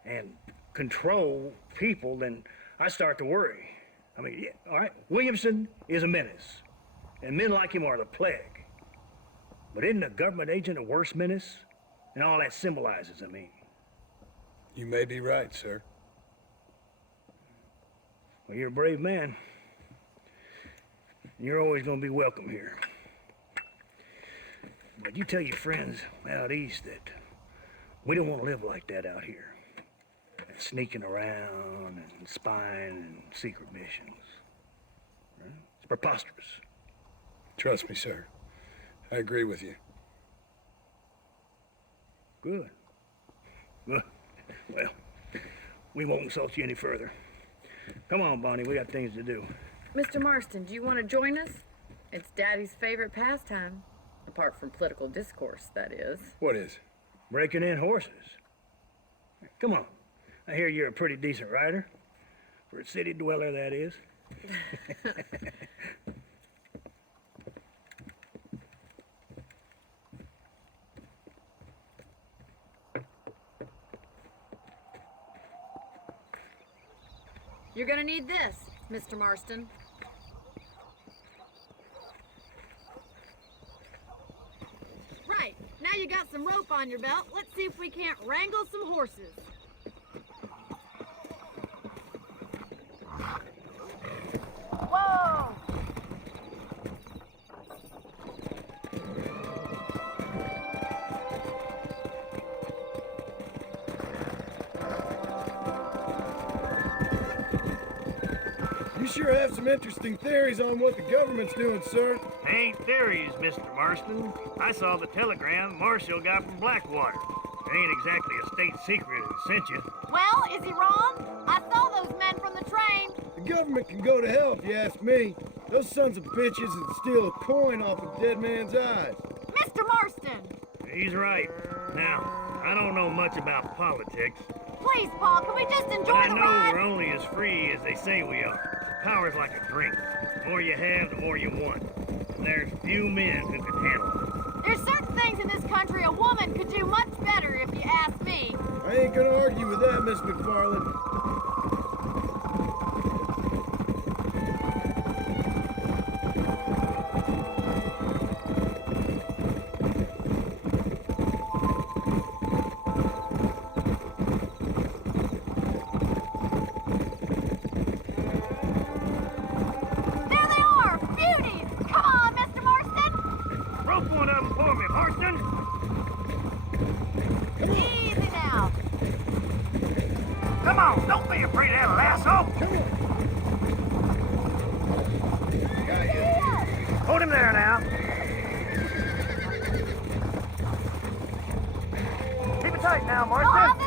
and control people, then I start to worry. I mean, yeah, all right, Williamson is a menace, and men like him are the plague. But isn't a government agent a worse menace? And all that symbolizes, I mean. You may be right, sir. Well, you're a brave man. You're always going to be welcome here. But you tell your friends out east that we don't want to live like that out here. Sneaking around and spying and secret missions. Right? It's preposterous. Trust me, sir. I agree with you. Good. Good. Well, we won't insult you any further. Come on, Bonnie, we got things to do. Mr. Marston, do you want to join us? It's Daddy's favorite pastime. Apart from political discourse, that is. What is? Breaking in horses. Come on. I hear you're a pretty decent rider. For a city dweller, that is. You're gonna need this, Mr. Marston. Right, now you got some rope on your belt. Let's see if we can't wrangle some horses. Whoa! You sure have some interesting theories on what the government's doing, sir. Ain't theories, Mr. Marston. I saw the telegram Marshall got from Blackwater. It ain't exactly a state secret that sent you. Well, is he wrong? I saw those men from the train. The government can go to hell if you ask me. Those sons of bitches would steal a coin off a dead man's eyes. Mr. Marston! He's right. Now, I don't know much about politics. Please, Paul, can we just enjoy But I the know ride? we're only as free as they say we are. Power's like a drink. The more you have, the more you want. And there's few men who can handle it. There's certain things in this country a woman could do much better, if you ask me. I ain't gonna argue with that, Miss McFarland. There they are! Beauties! Come on, Mr. Marston! Rope one of them for me, Marston! Easy now. Come on, don't be afraid of that lasso! Hold him there now. Keep it tight now, Marston.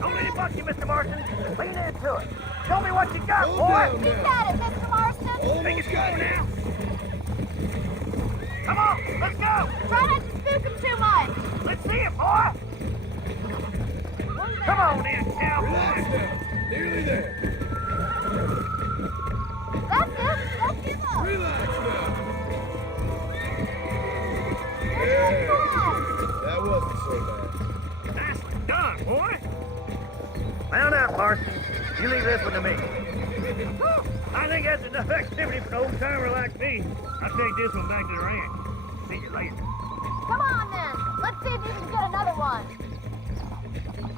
Don't let him buck you, Mr. Marston. Lean into it. Show me what you got, boy. You got it, Mr. Marston. Think it's going now. Come on, let's go. Try not to spook him too much. Let's see it, boy. Come on in, cowboy. Relax now. Nearly there. That's it. Don't give up. Relax now. Marston. You leave this one to me. I think that's enough activity for an old-timer like me. I'll take this one back to the ranch. See you later. Come on, then. Let's see if you can get another one.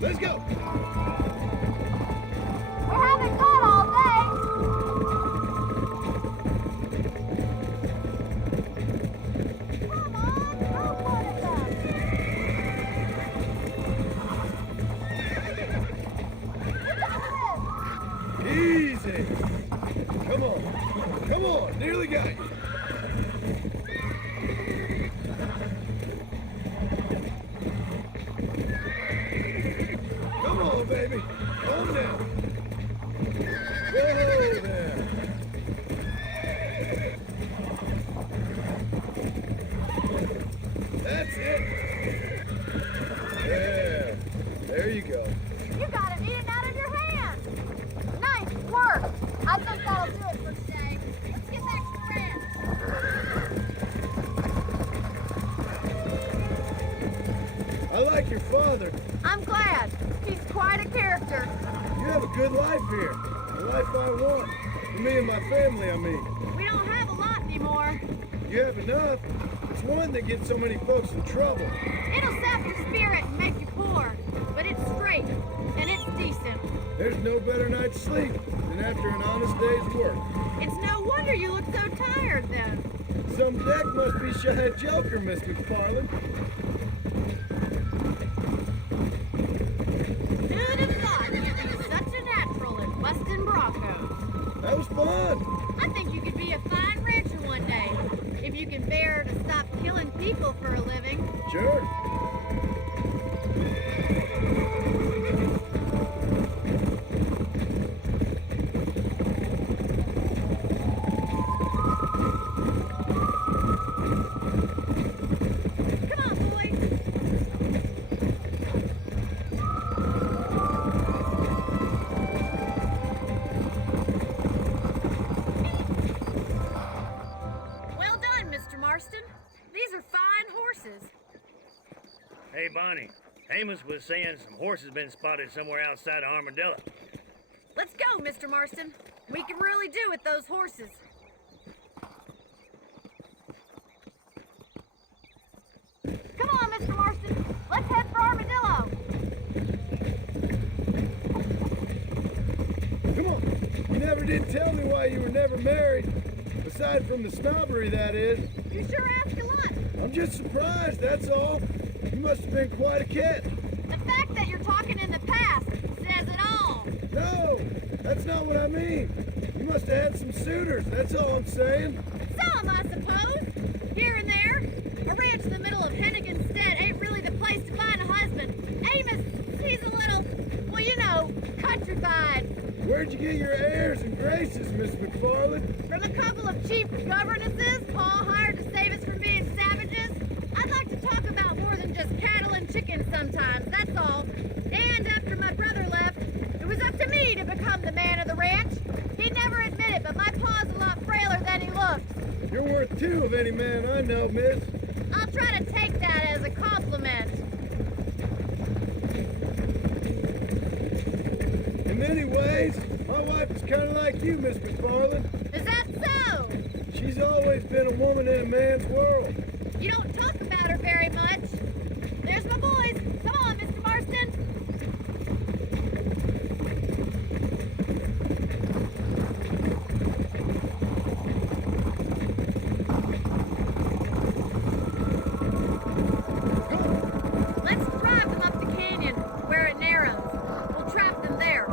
Let's go. We haven't got all day. Come on, throw one of them. Easy. Come on. Come on. Nearly got you. Come on, baby. Calm down. Whoa there. That's it. Yeah. There you go. You got it eaten out of your hand. Nice work. I think that'll do it for today. Let's get back to the ranch. I like your father. I'm glad. He's quite a character. You have a good life here. The life I want. For me and my family, I mean. We don't have a lot anymore. You have enough. It's one that gets so many folks in trouble. It'll sap your spirit and make you poor. But it's straight, and it's decent. There's no better night's sleep than after an honest day's work. It's no wonder you look so tired then. Some deck must be shy a joker, Miss McFarland. Who'd have thought you'd be such a natural at busting broncos? That was fun. I think you could be a fine rancher one day, if you can bear to stop killing people for a living. Sure. Come on, boys. Well done, Mr. Marston. These are fine horses. Hey, Bonnie. Amos was saying some horses been spotted somewhere outside of Armadillo. Let's go, Mr. Marston. We can really do with those horses. Come on, Mr. Marston. Let's head for Armadillo. Come on. You never did tell me why you were never married. Aside from the snobbery, that is. You sure ask a lot. I'm just surprised, that's all. You must have been quite a cat. The fact that you're talking in the past says it all. No, that's not what I mean. You must have had some suitors, that's all I'm saying. Some, I suppose. Here and there. A ranch in the middle of Hennigan's Stead ain't really the place to find a husband. Amos, he's a little, well, you know, countrified. Where'd you get your airs and graces, Miss McFarland? From a couple of cheap governesses Paul hired to save us from being savages. I'd like to talk about more than just cattle and chickens sometimes, that's all. And after my brother left, it was up to me to become the man of the ranch. He'd never admit it, but my paw's a lot frailer than he looks. You're worth two of any man I know, miss. I'll try to take that as a compliment. In many ways, my wife is kind of like you, Miss McFarland. Is that so? She's always been a woman in a man's world. You don't talk about her very much. There's my boys. Come on, Mr. Marston. Let's drive them up the canyon where it narrows. We'll trap them there.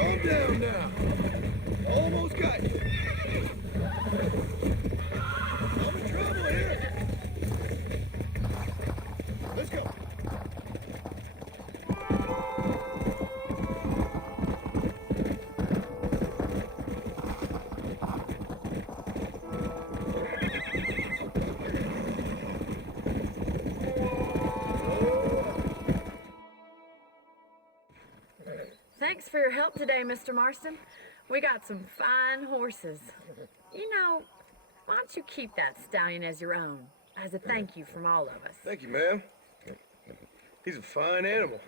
Calm down now. Almost got you. I'm in trouble here. Let's go. Thanks for your help today, Mr. Marston. We got some fine horses. You know, why don't you keep that stallion as your own, as a thank you from all of us? Thank you, ma'am. He's a fine animal.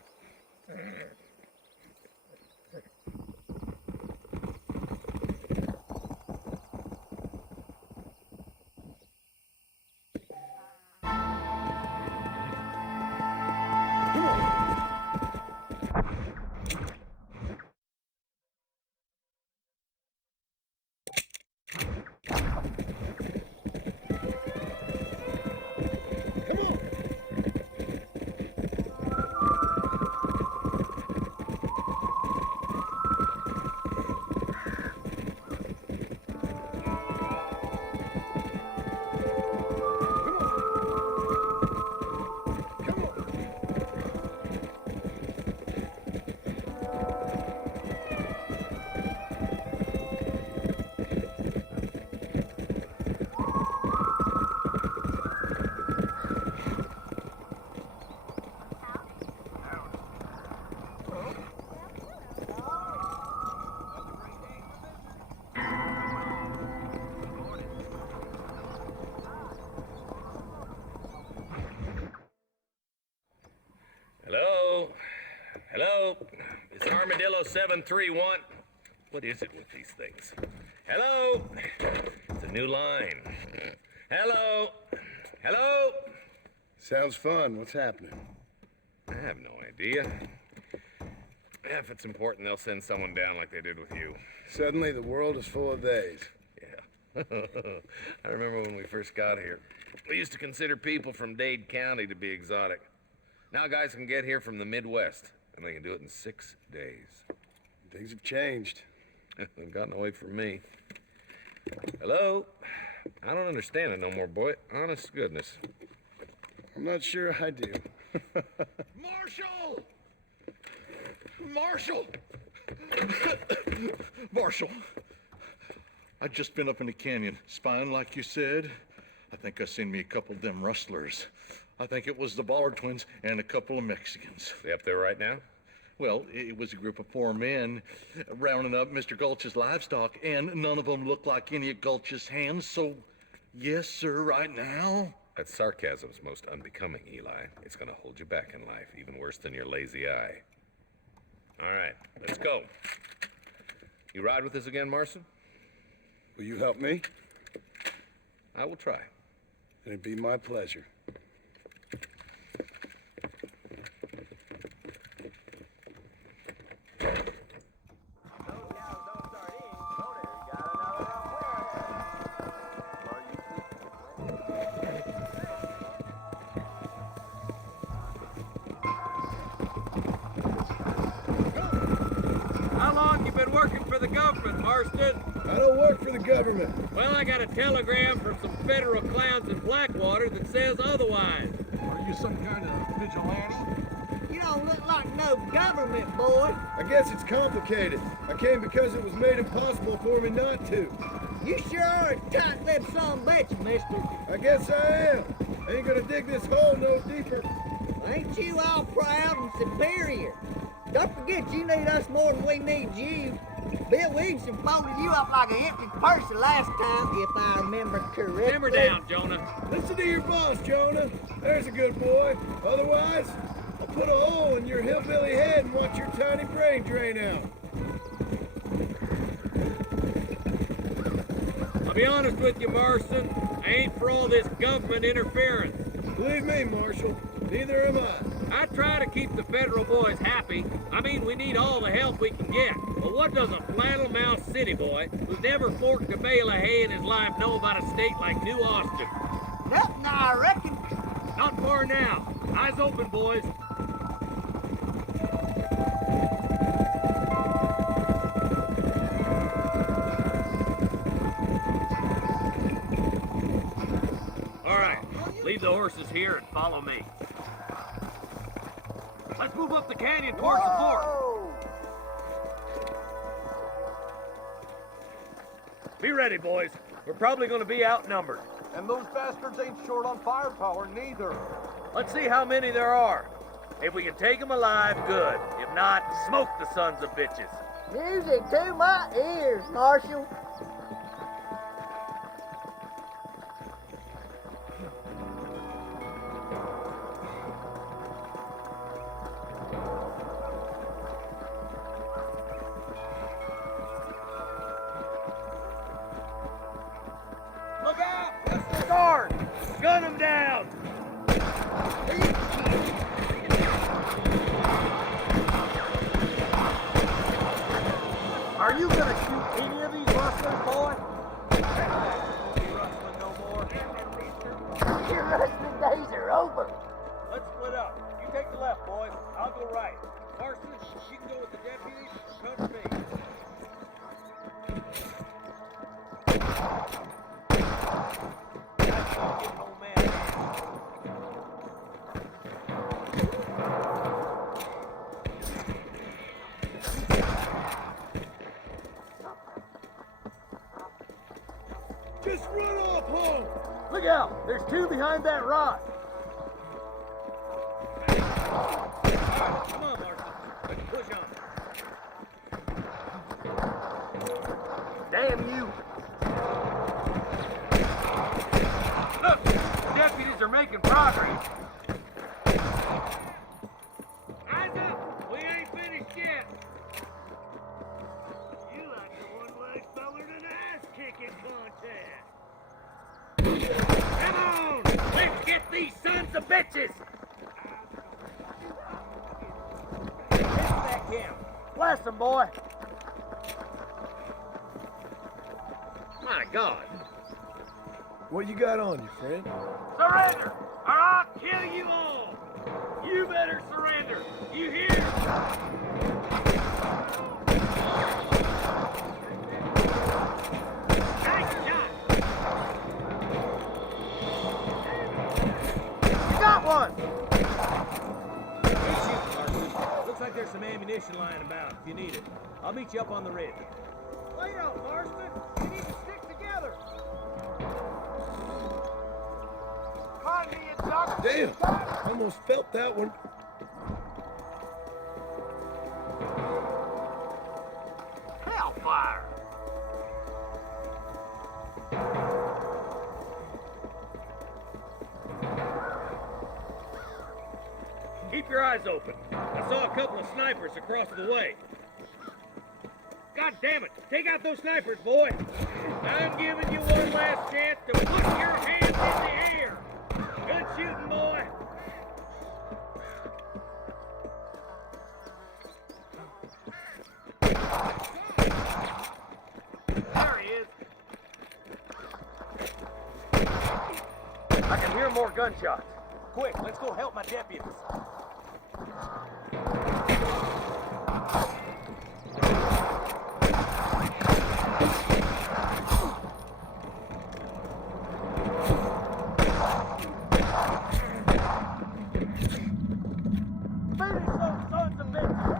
Hello? Hello? It's Armadillo 731. What is it with these things? Hello? It's a new line. Hello? Hello? Sounds fun. What's happening? I have no idea. If it's important, they'll send someone down like they did with you. Suddenly, the world is full of theys. Yeah. I remember when we first got here. We used to consider people from Dade County to be exotic. Now guys can get here from the Midwest, and they can do it in 6 days. Things have changed. They've gotten away from me. Hello? I don't understand it no more, boy. Honest to goodness. I'm not sure I do. Marshall! Marshall! Marshall! I'd just been up in the canyon, spying like you said. I think I seen me a couple of them rustlers. I think it was the Ballard twins and a couple of Mexicans. They up there right now? Well, it was a group of 4 men rounding up Mr. Gulch's livestock, and none of them looked like any of Gulch's hands, so yes, sir, right now. That sarcasm's most unbecoming, Eli. It's gonna hold you back in life, even worse than your lazy eye. All right, let's go. You ride with us again, Marston? Will you help me? I will try. It'd be my pleasure. How long you been working for the government, Marston? I don't work for the government. Well, I got a telegram from some federal clowns in Blackwater that says otherwise. Are you some kind of vigilante? You don't look like no government, boy. I guess it's complicated. I came because it was made impossible for me not to. You sure are a tight-lipped son of a bitch, mister. I guess I am. I ain't gonna dig this hole no deeper. Ain't you all proud and superior? Don't forget you need us more than we need you. Bill Williamson folded you up like an empty purse the last time, if I remember correctly. Simmer down, Jonah. Listen to your boss, Jonah. There's a good boy. Otherwise, I'll put a hole in your hillbilly head and watch your tiny brain drain out. I'll be honest with you, Marston. I ain't for all this government interference. Believe me, Marshal, neither am I. I try to keep the federal boys happy. I mean, we need all the help we can get. But what does a flannel-mouthed city boy who's never forked a bale of hay in his life know about a state like New Austin? Nothing, I reckon. Not far now. Eyes open, boys. horses here and follow me. Let's move up the canyon towards the fort. Be ready, boys. We're probably going to be outnumbered. And those bastards ain't short on firepower, neither. Let's see how many there are. If we can take them alive, good. If not, smoke the sons of bitches. Music to my ears, Marshal. Look out! What's the guard? Gun them down! Are you gonna shoot any of these rustlers, boy? Rustling no more. Your rustling days are over. Let's split up. You take the left, boys. I'll go right. Carson, you can go with the deputies. Cover me. Just run off home! Look out! There's two behind that rock! Come on, Marshal. Let's push on. Damn you! Look! The deputies are making progress. Eyes up! We ain't finished yet. You like the one-leg feller to the ass-kicking contest. Come on! Let's get these sons of bitches! Get to that camp. Blast them, boy! My God. What you got on you, friend? Surrender, or I'll kill you all! You better surrender! You hear? Nice shot! You got one! Good shooting, Marston. Looks like there's some ammunition lying about if you need it. I'll meet you up on the ridge. Wait out, Marston! We need to stick together! Find me a doctor! Damn! Almost felt that one. Hellfire! Keep your eyes open. I saw a couple of snipers across the way. God damn it! Take out those snipers, boy! I'm giving you one last chance to put your hands in the air! Good shooting, boy! There he is! I can hear more gunshots. Quick, let's go help my deputies. Finish those sons of bitches!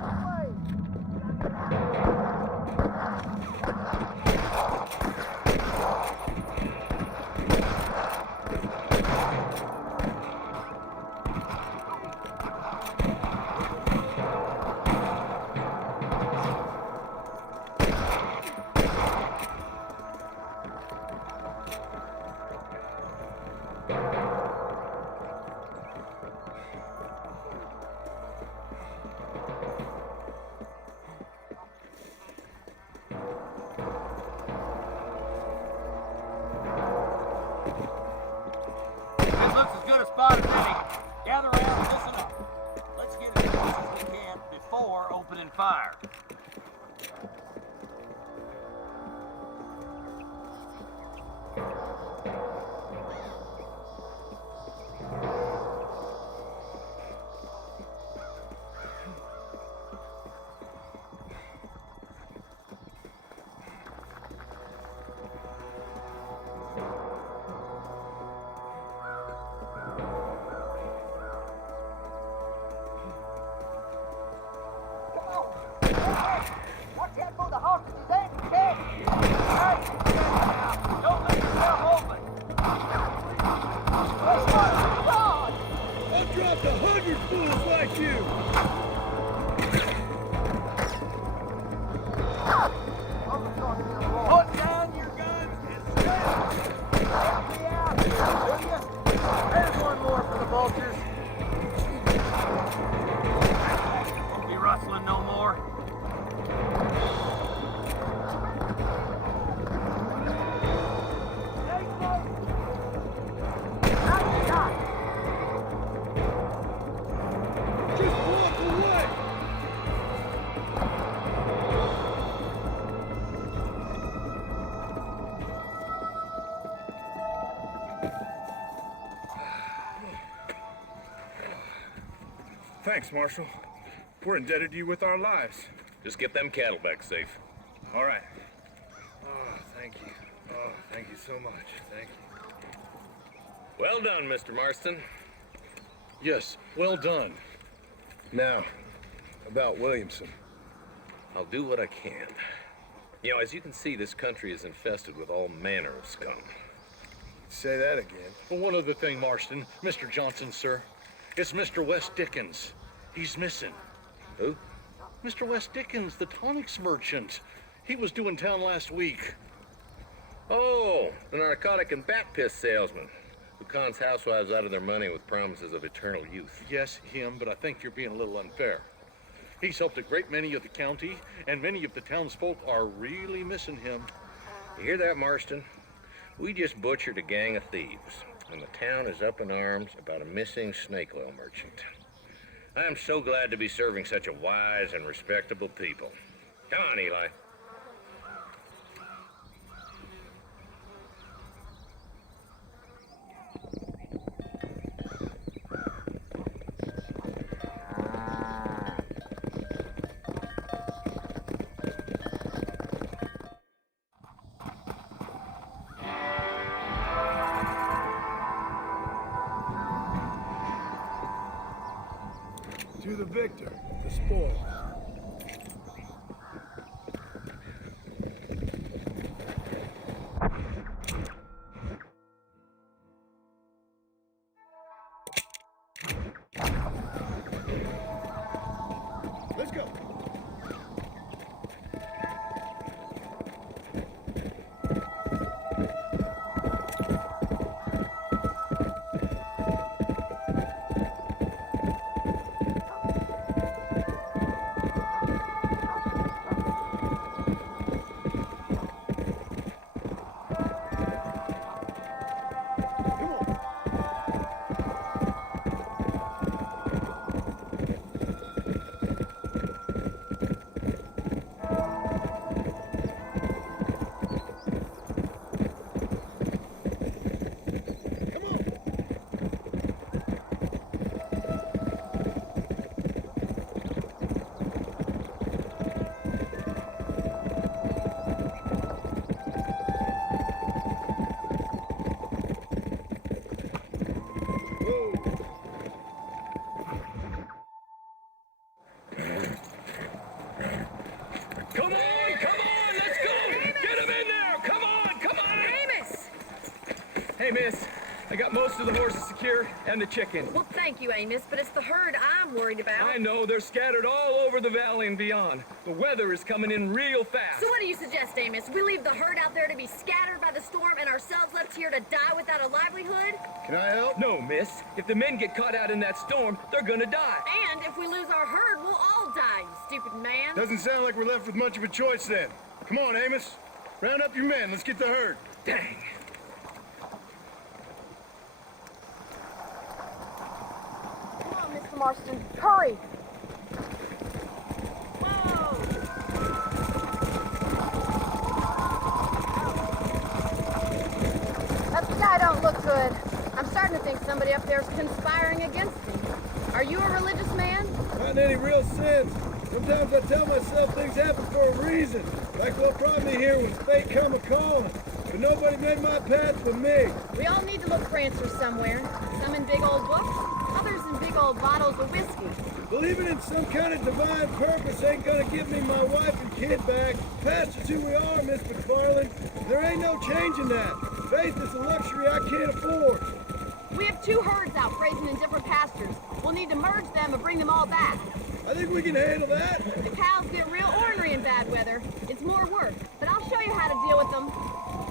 Thanks, Marshal. We're indebted to you with our lives. Just get them cattle back safe. All right. Oh, thank you. Oh, thank you so much. Thank you. Well done, Mr. Marston. Yes, well done. Now, about Williamson. I'll do what I can. You know, as you can see, this country is infested with all manner of scum. Say that again. Well, one other thing, Marston. Mr. Johnson, sir. It's Mr. Wes Dickens. He's missing. Who? Mr. Wes Dickens, the tonics merchant. He was due in town last week. Oh, the narcotic and bat piss salesman who cons housewives out of their money with promises of eternal youth. Yes, him, but I think you're being a little unfair. He's helped a great many of the county, and many of the townsfolk are really missing him. You hear that, Marston? We just butchered a gang of thieves, and the town is up in arms about a missing snake oil merchant. I am so glad to be serving such a wise and respectable people. Come on, Eli. To the victor, the spoil. Let's go. Miss. I got most of the horses secure and the chicken. Well, thank you, Amos, but it's the herd I'm worried about. I know. They're scattered all over the valley and beyond. The weather is coming in real fast. So what do you suggest, Amos? We leave the herd out there to be scattered by the storm and ourselves left here to die without a livelihood? Can I help? No, miss. If the men get caught out in that storm, they're gonna die. And if we lose our herd, we'll all die, you stupid man. Doesn't sound like we're left with much of a choice then. Come on, Amos. Round up your men. Let's get the herd. Dang. Mr. Marston, hurry! That sky don't look good. I'm starting to think somebody up there is conspiring against me. Are you a religious man? Not in any real sense. Sometimes I tell myself things happen for a reason. Like what brought me here was fate come a-calling. But nobody made my path but me. We all need to look for answers somewhere. Some in big old books, others in big old bottles of whiskey. Believing in some kind of divine purpose ain't gonna give me my wife and kid back. Past is who we are, Miss McFarland. There ain't no changing that. Faith is a luxury I can't afford. We have 2 herds out grazing in different pastures. We'll need to merge them and bring them all back. I think we can handle that. The cows get real ornery in bad weather. It's more work, but I'll show you how to deal with them.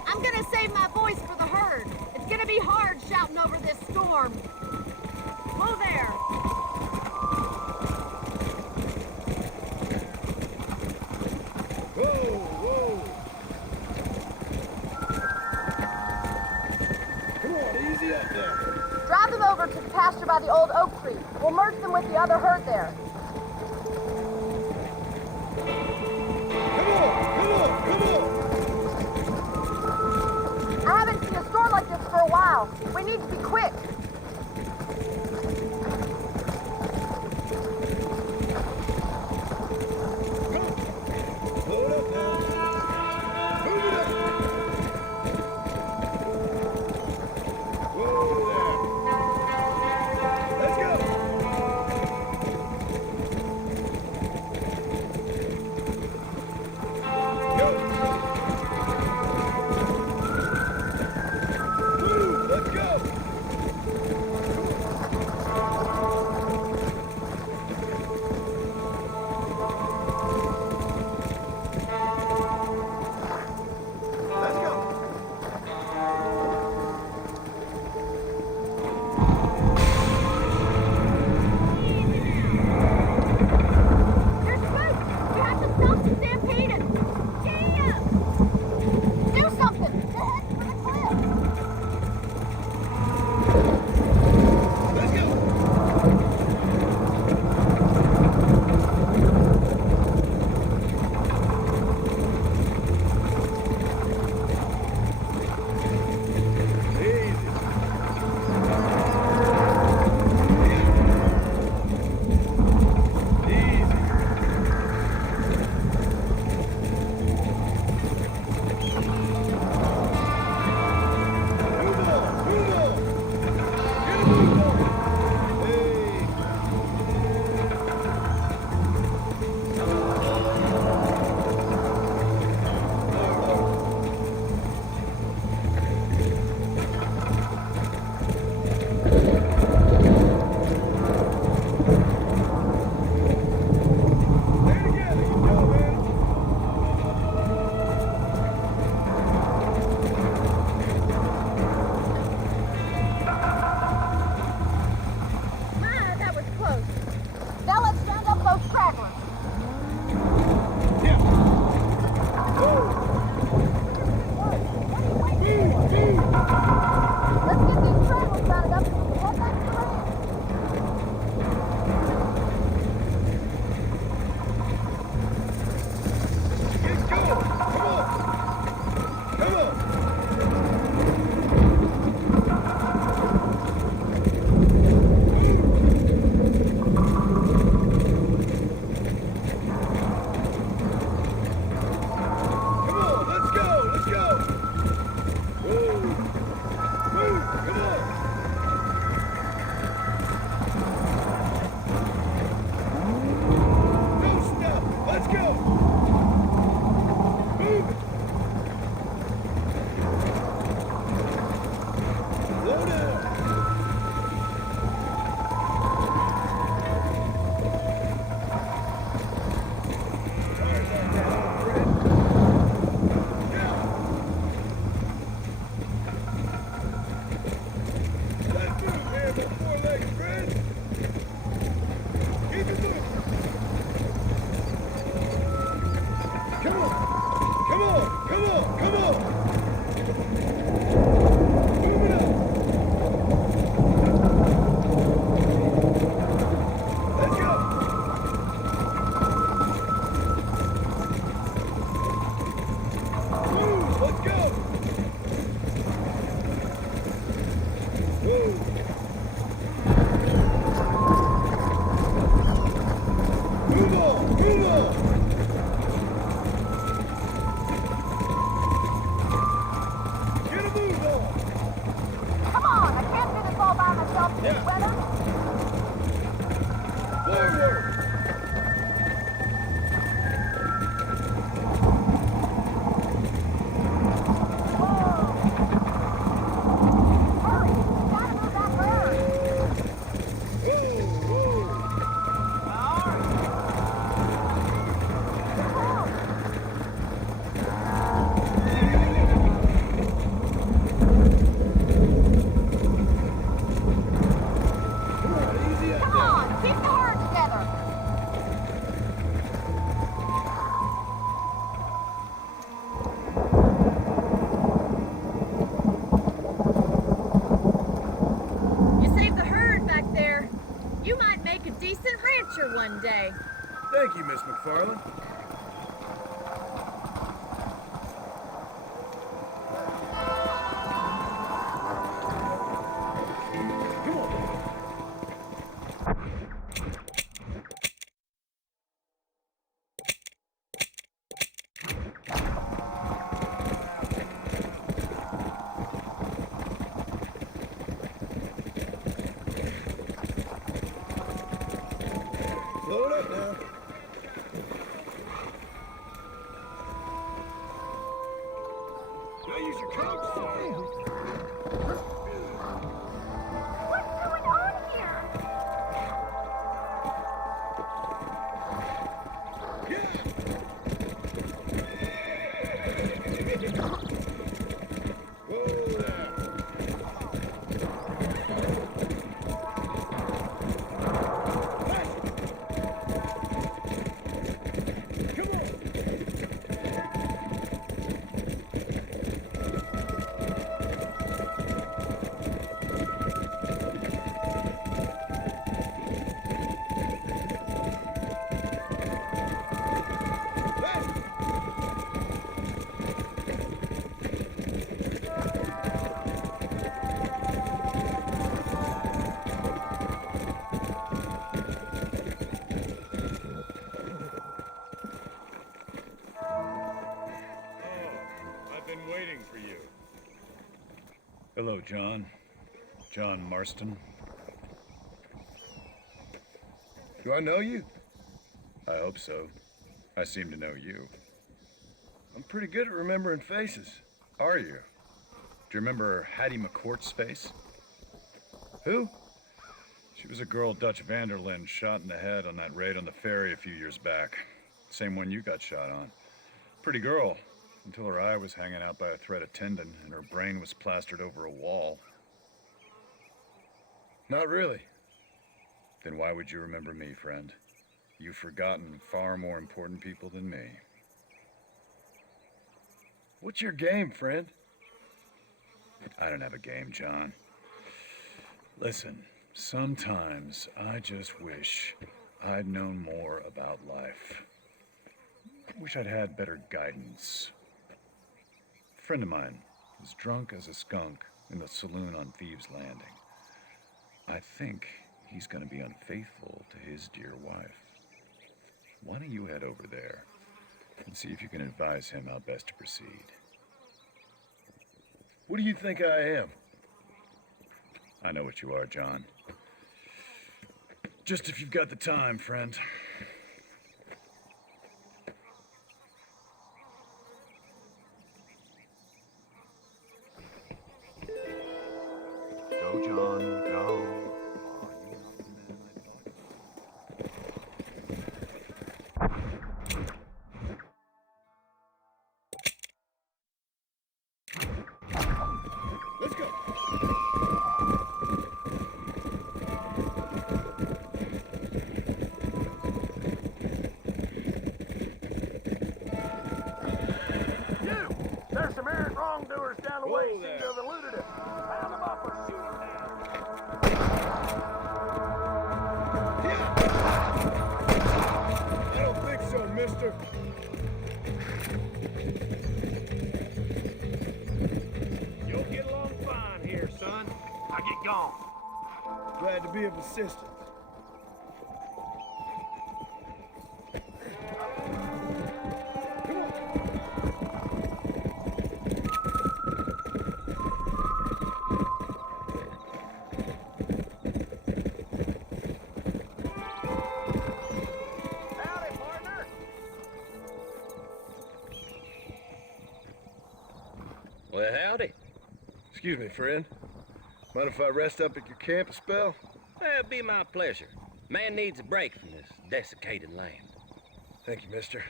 I'm gonna save my voice for the herd. It's gonna be hard shouting over this storm. Whoa there! Whoa, whoa. Come on, easy up there. Drive them over to the pasture by the old oak tree. We'll merge them with the other herd there. Come on, come on. I haven't seen a storm like this for a while. We need to be quick. Come on, come on, come on! Move it up! Let's go! Move, let's go! Move! Move on, move on! Get a move on! Come on, I can't do this all by myself in this weather. Forward! Hurry, we gotta move that bird. Whoa, whoa! Easy up Come there. on, keep the herd together. You saved the herd back there. You might make a decent rancher one day. Thank you, Miss McFarland. Come on. Slow it up now. Now use your cogs. What's going on here? Whoa there. Come on. I've been waiting for you. Hello, John. John Marston. Do I know you? I hope so. I seem to know you. I'm pretty good at remembering faces. Are you? Do you remember Hattie McCourt's face? Who? She was a girl Dutch Vanderlyn shot in the head on that raid on the ferry a few years back. Same one you got shot on. Pretty girl, until her eye was hanging out by a thread of tendon and her brain was plastered over a wall. Not really. Then why would you remember me, friend? You've forgotten far more important people than me. What's your game, friend? I don't have a game, John. Listen, sometimes I just wish I'd known more about life. I wish I'd had better guidance. A friend of mine was drunk as a skunk in the saloon on Thieves' Landing. I think he's gonna be unfaithful to his dear wife. Why don't you head over there and see if you can advise him how best to proceed? What do you think I am? I know what you are, John. Just if you've got the time, friend. Go, John, go. Let's go. way seem to have eluded us. Round them up or shoot them down. I don't think so, mister. You'll get along fine here, son. I get gone. Glad to be of assistance. Howdy, partner. Well, howdy. Excuse me, friend. Mind if I rest up at your camp a spell? Well, it'd be my pleasure. Man needs a break from this desiccated land. Thank you, mister.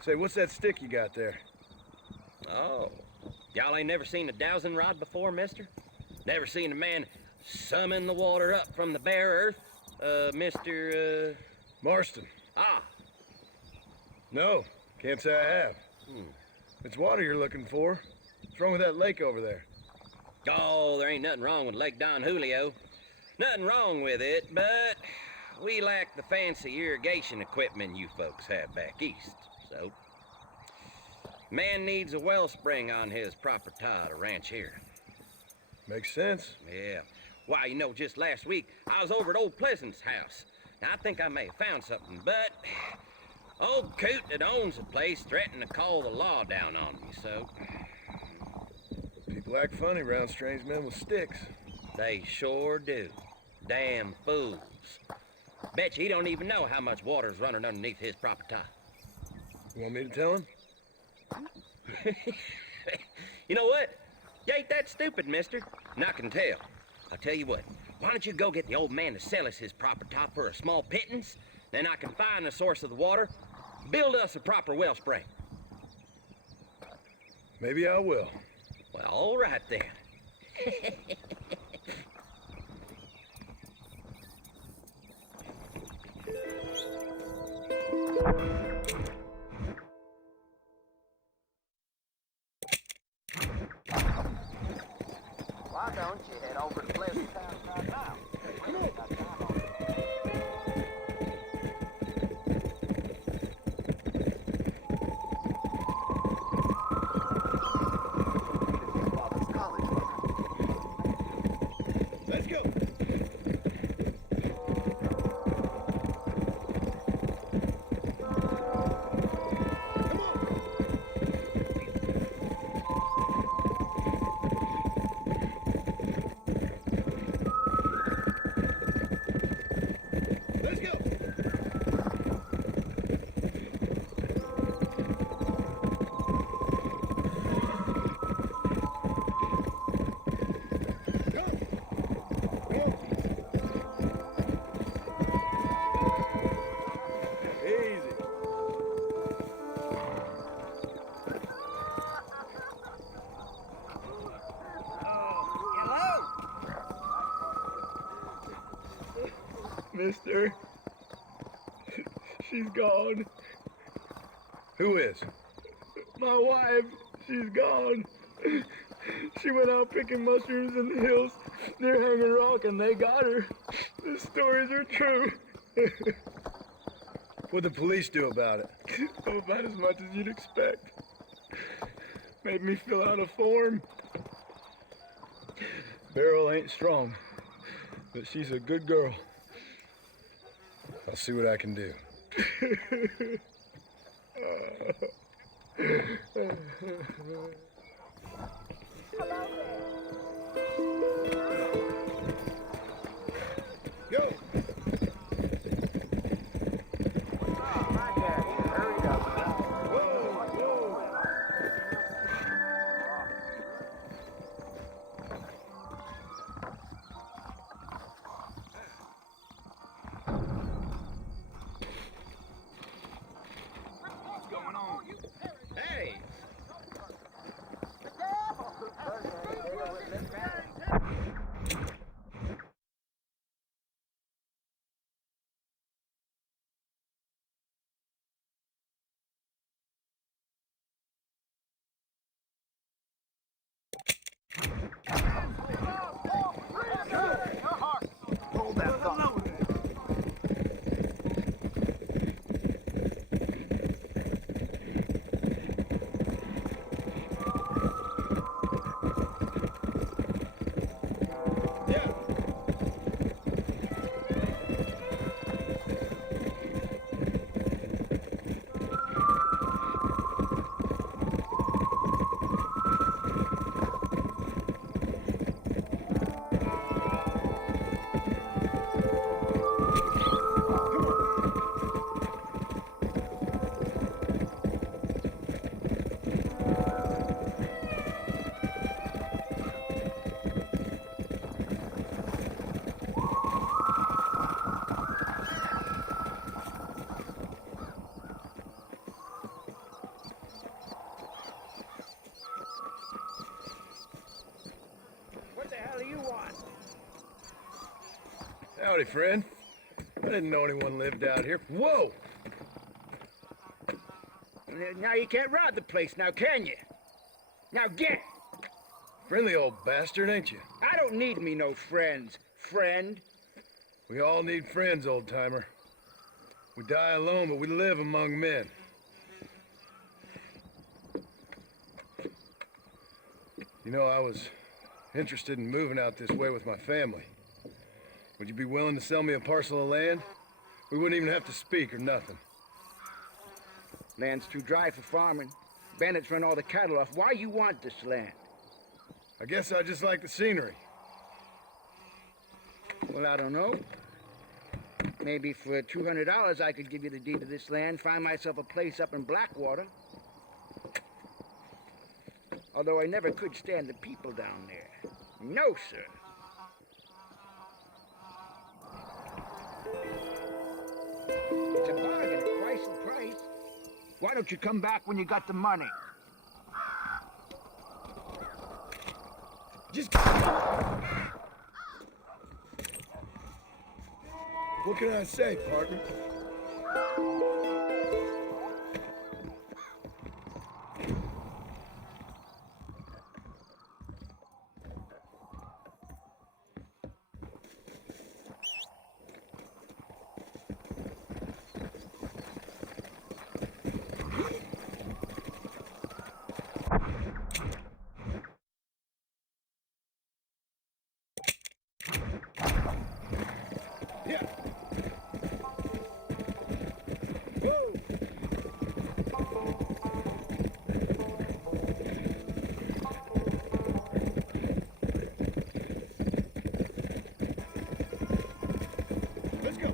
Say, what's that stick you got there? Oh, y'all ain't never seen a dowsing rod before, mister? Never seen a man summon the water up from the bare earth? Mr. Marston. Ah. No, can't say I have. It's water you're looking for. What's wrong with that lake over there? Oh, there ain't nothing wrong with Lake Don Julio. Nothing wrong with it, but we lack the fancy irrigation equipment you folks have back east, so... Man needs a wellspring on his property to ranch here. Makes sense. Yeah. Why, you know, just last week, I was over at old Pleasant's house. Now, I think I may have found something, but... Old coot that owns the place threatened to call the law down on me, so... People act funny around strange men with sticks. They sure do. Damn fools. Bet you he don't even know how much water's running underneath his property. You want me to tell him? You know what? You ain't that stupid, mister. And I can tell. I'll tell you what. Why don't you go get the old man to sell us his property for a small pittance? Then I can find the source of the water, build us a proper wellspring. Maybe I will. Well, all right then. Why don't you head over to Pleasant Town right now? We ain't got time on it. Let's go. Mister. She's gone. Who is? My wife. She's gone. She went out picking mushrooms in the hills near Hanging Rock and they got her. The stories are true. What'd the police do about it? Oh, about as much as you'd expect. Made me fill out a form. Beryl ain't strong, but she's a good girl. I'll see what I can do. Go! Hey! Hold that thought. What the hell do you want? Howdy, friend. I didn't know anyone lived out here. Whoa! Now you can't rob the place now, can you? Now get! Friendly old bastard, ain't you? I don't need me no friends, friend. We all need friends, old-timer. We die alone, but we live among men. You know, I was interested in moving out this way with my family. Would you be willing to sell me a parcel of land? We wouldn't even have to speak or nothing. Land's too dry for farming. Bandits run all the cattle off. Why you want this land? I guess I just like the scenery. Well, I don't know. Maybe for $200 I could give you the deed to this land, find myself a place up in Blackwater. Although I never could stand the people down there. No, sir. It's a bargain at price and price. Why don't you come back when you got the money? Just... What can I say, partner? Let's go.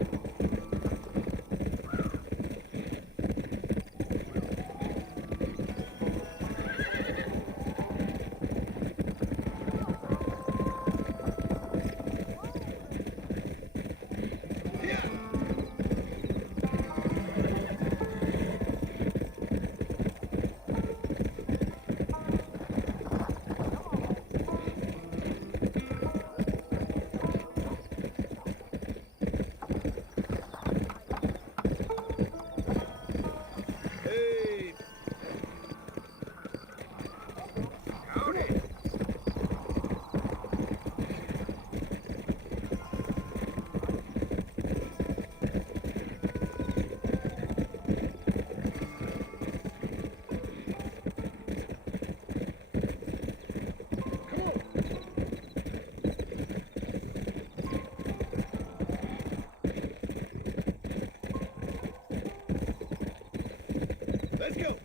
Let's go.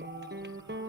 Bye.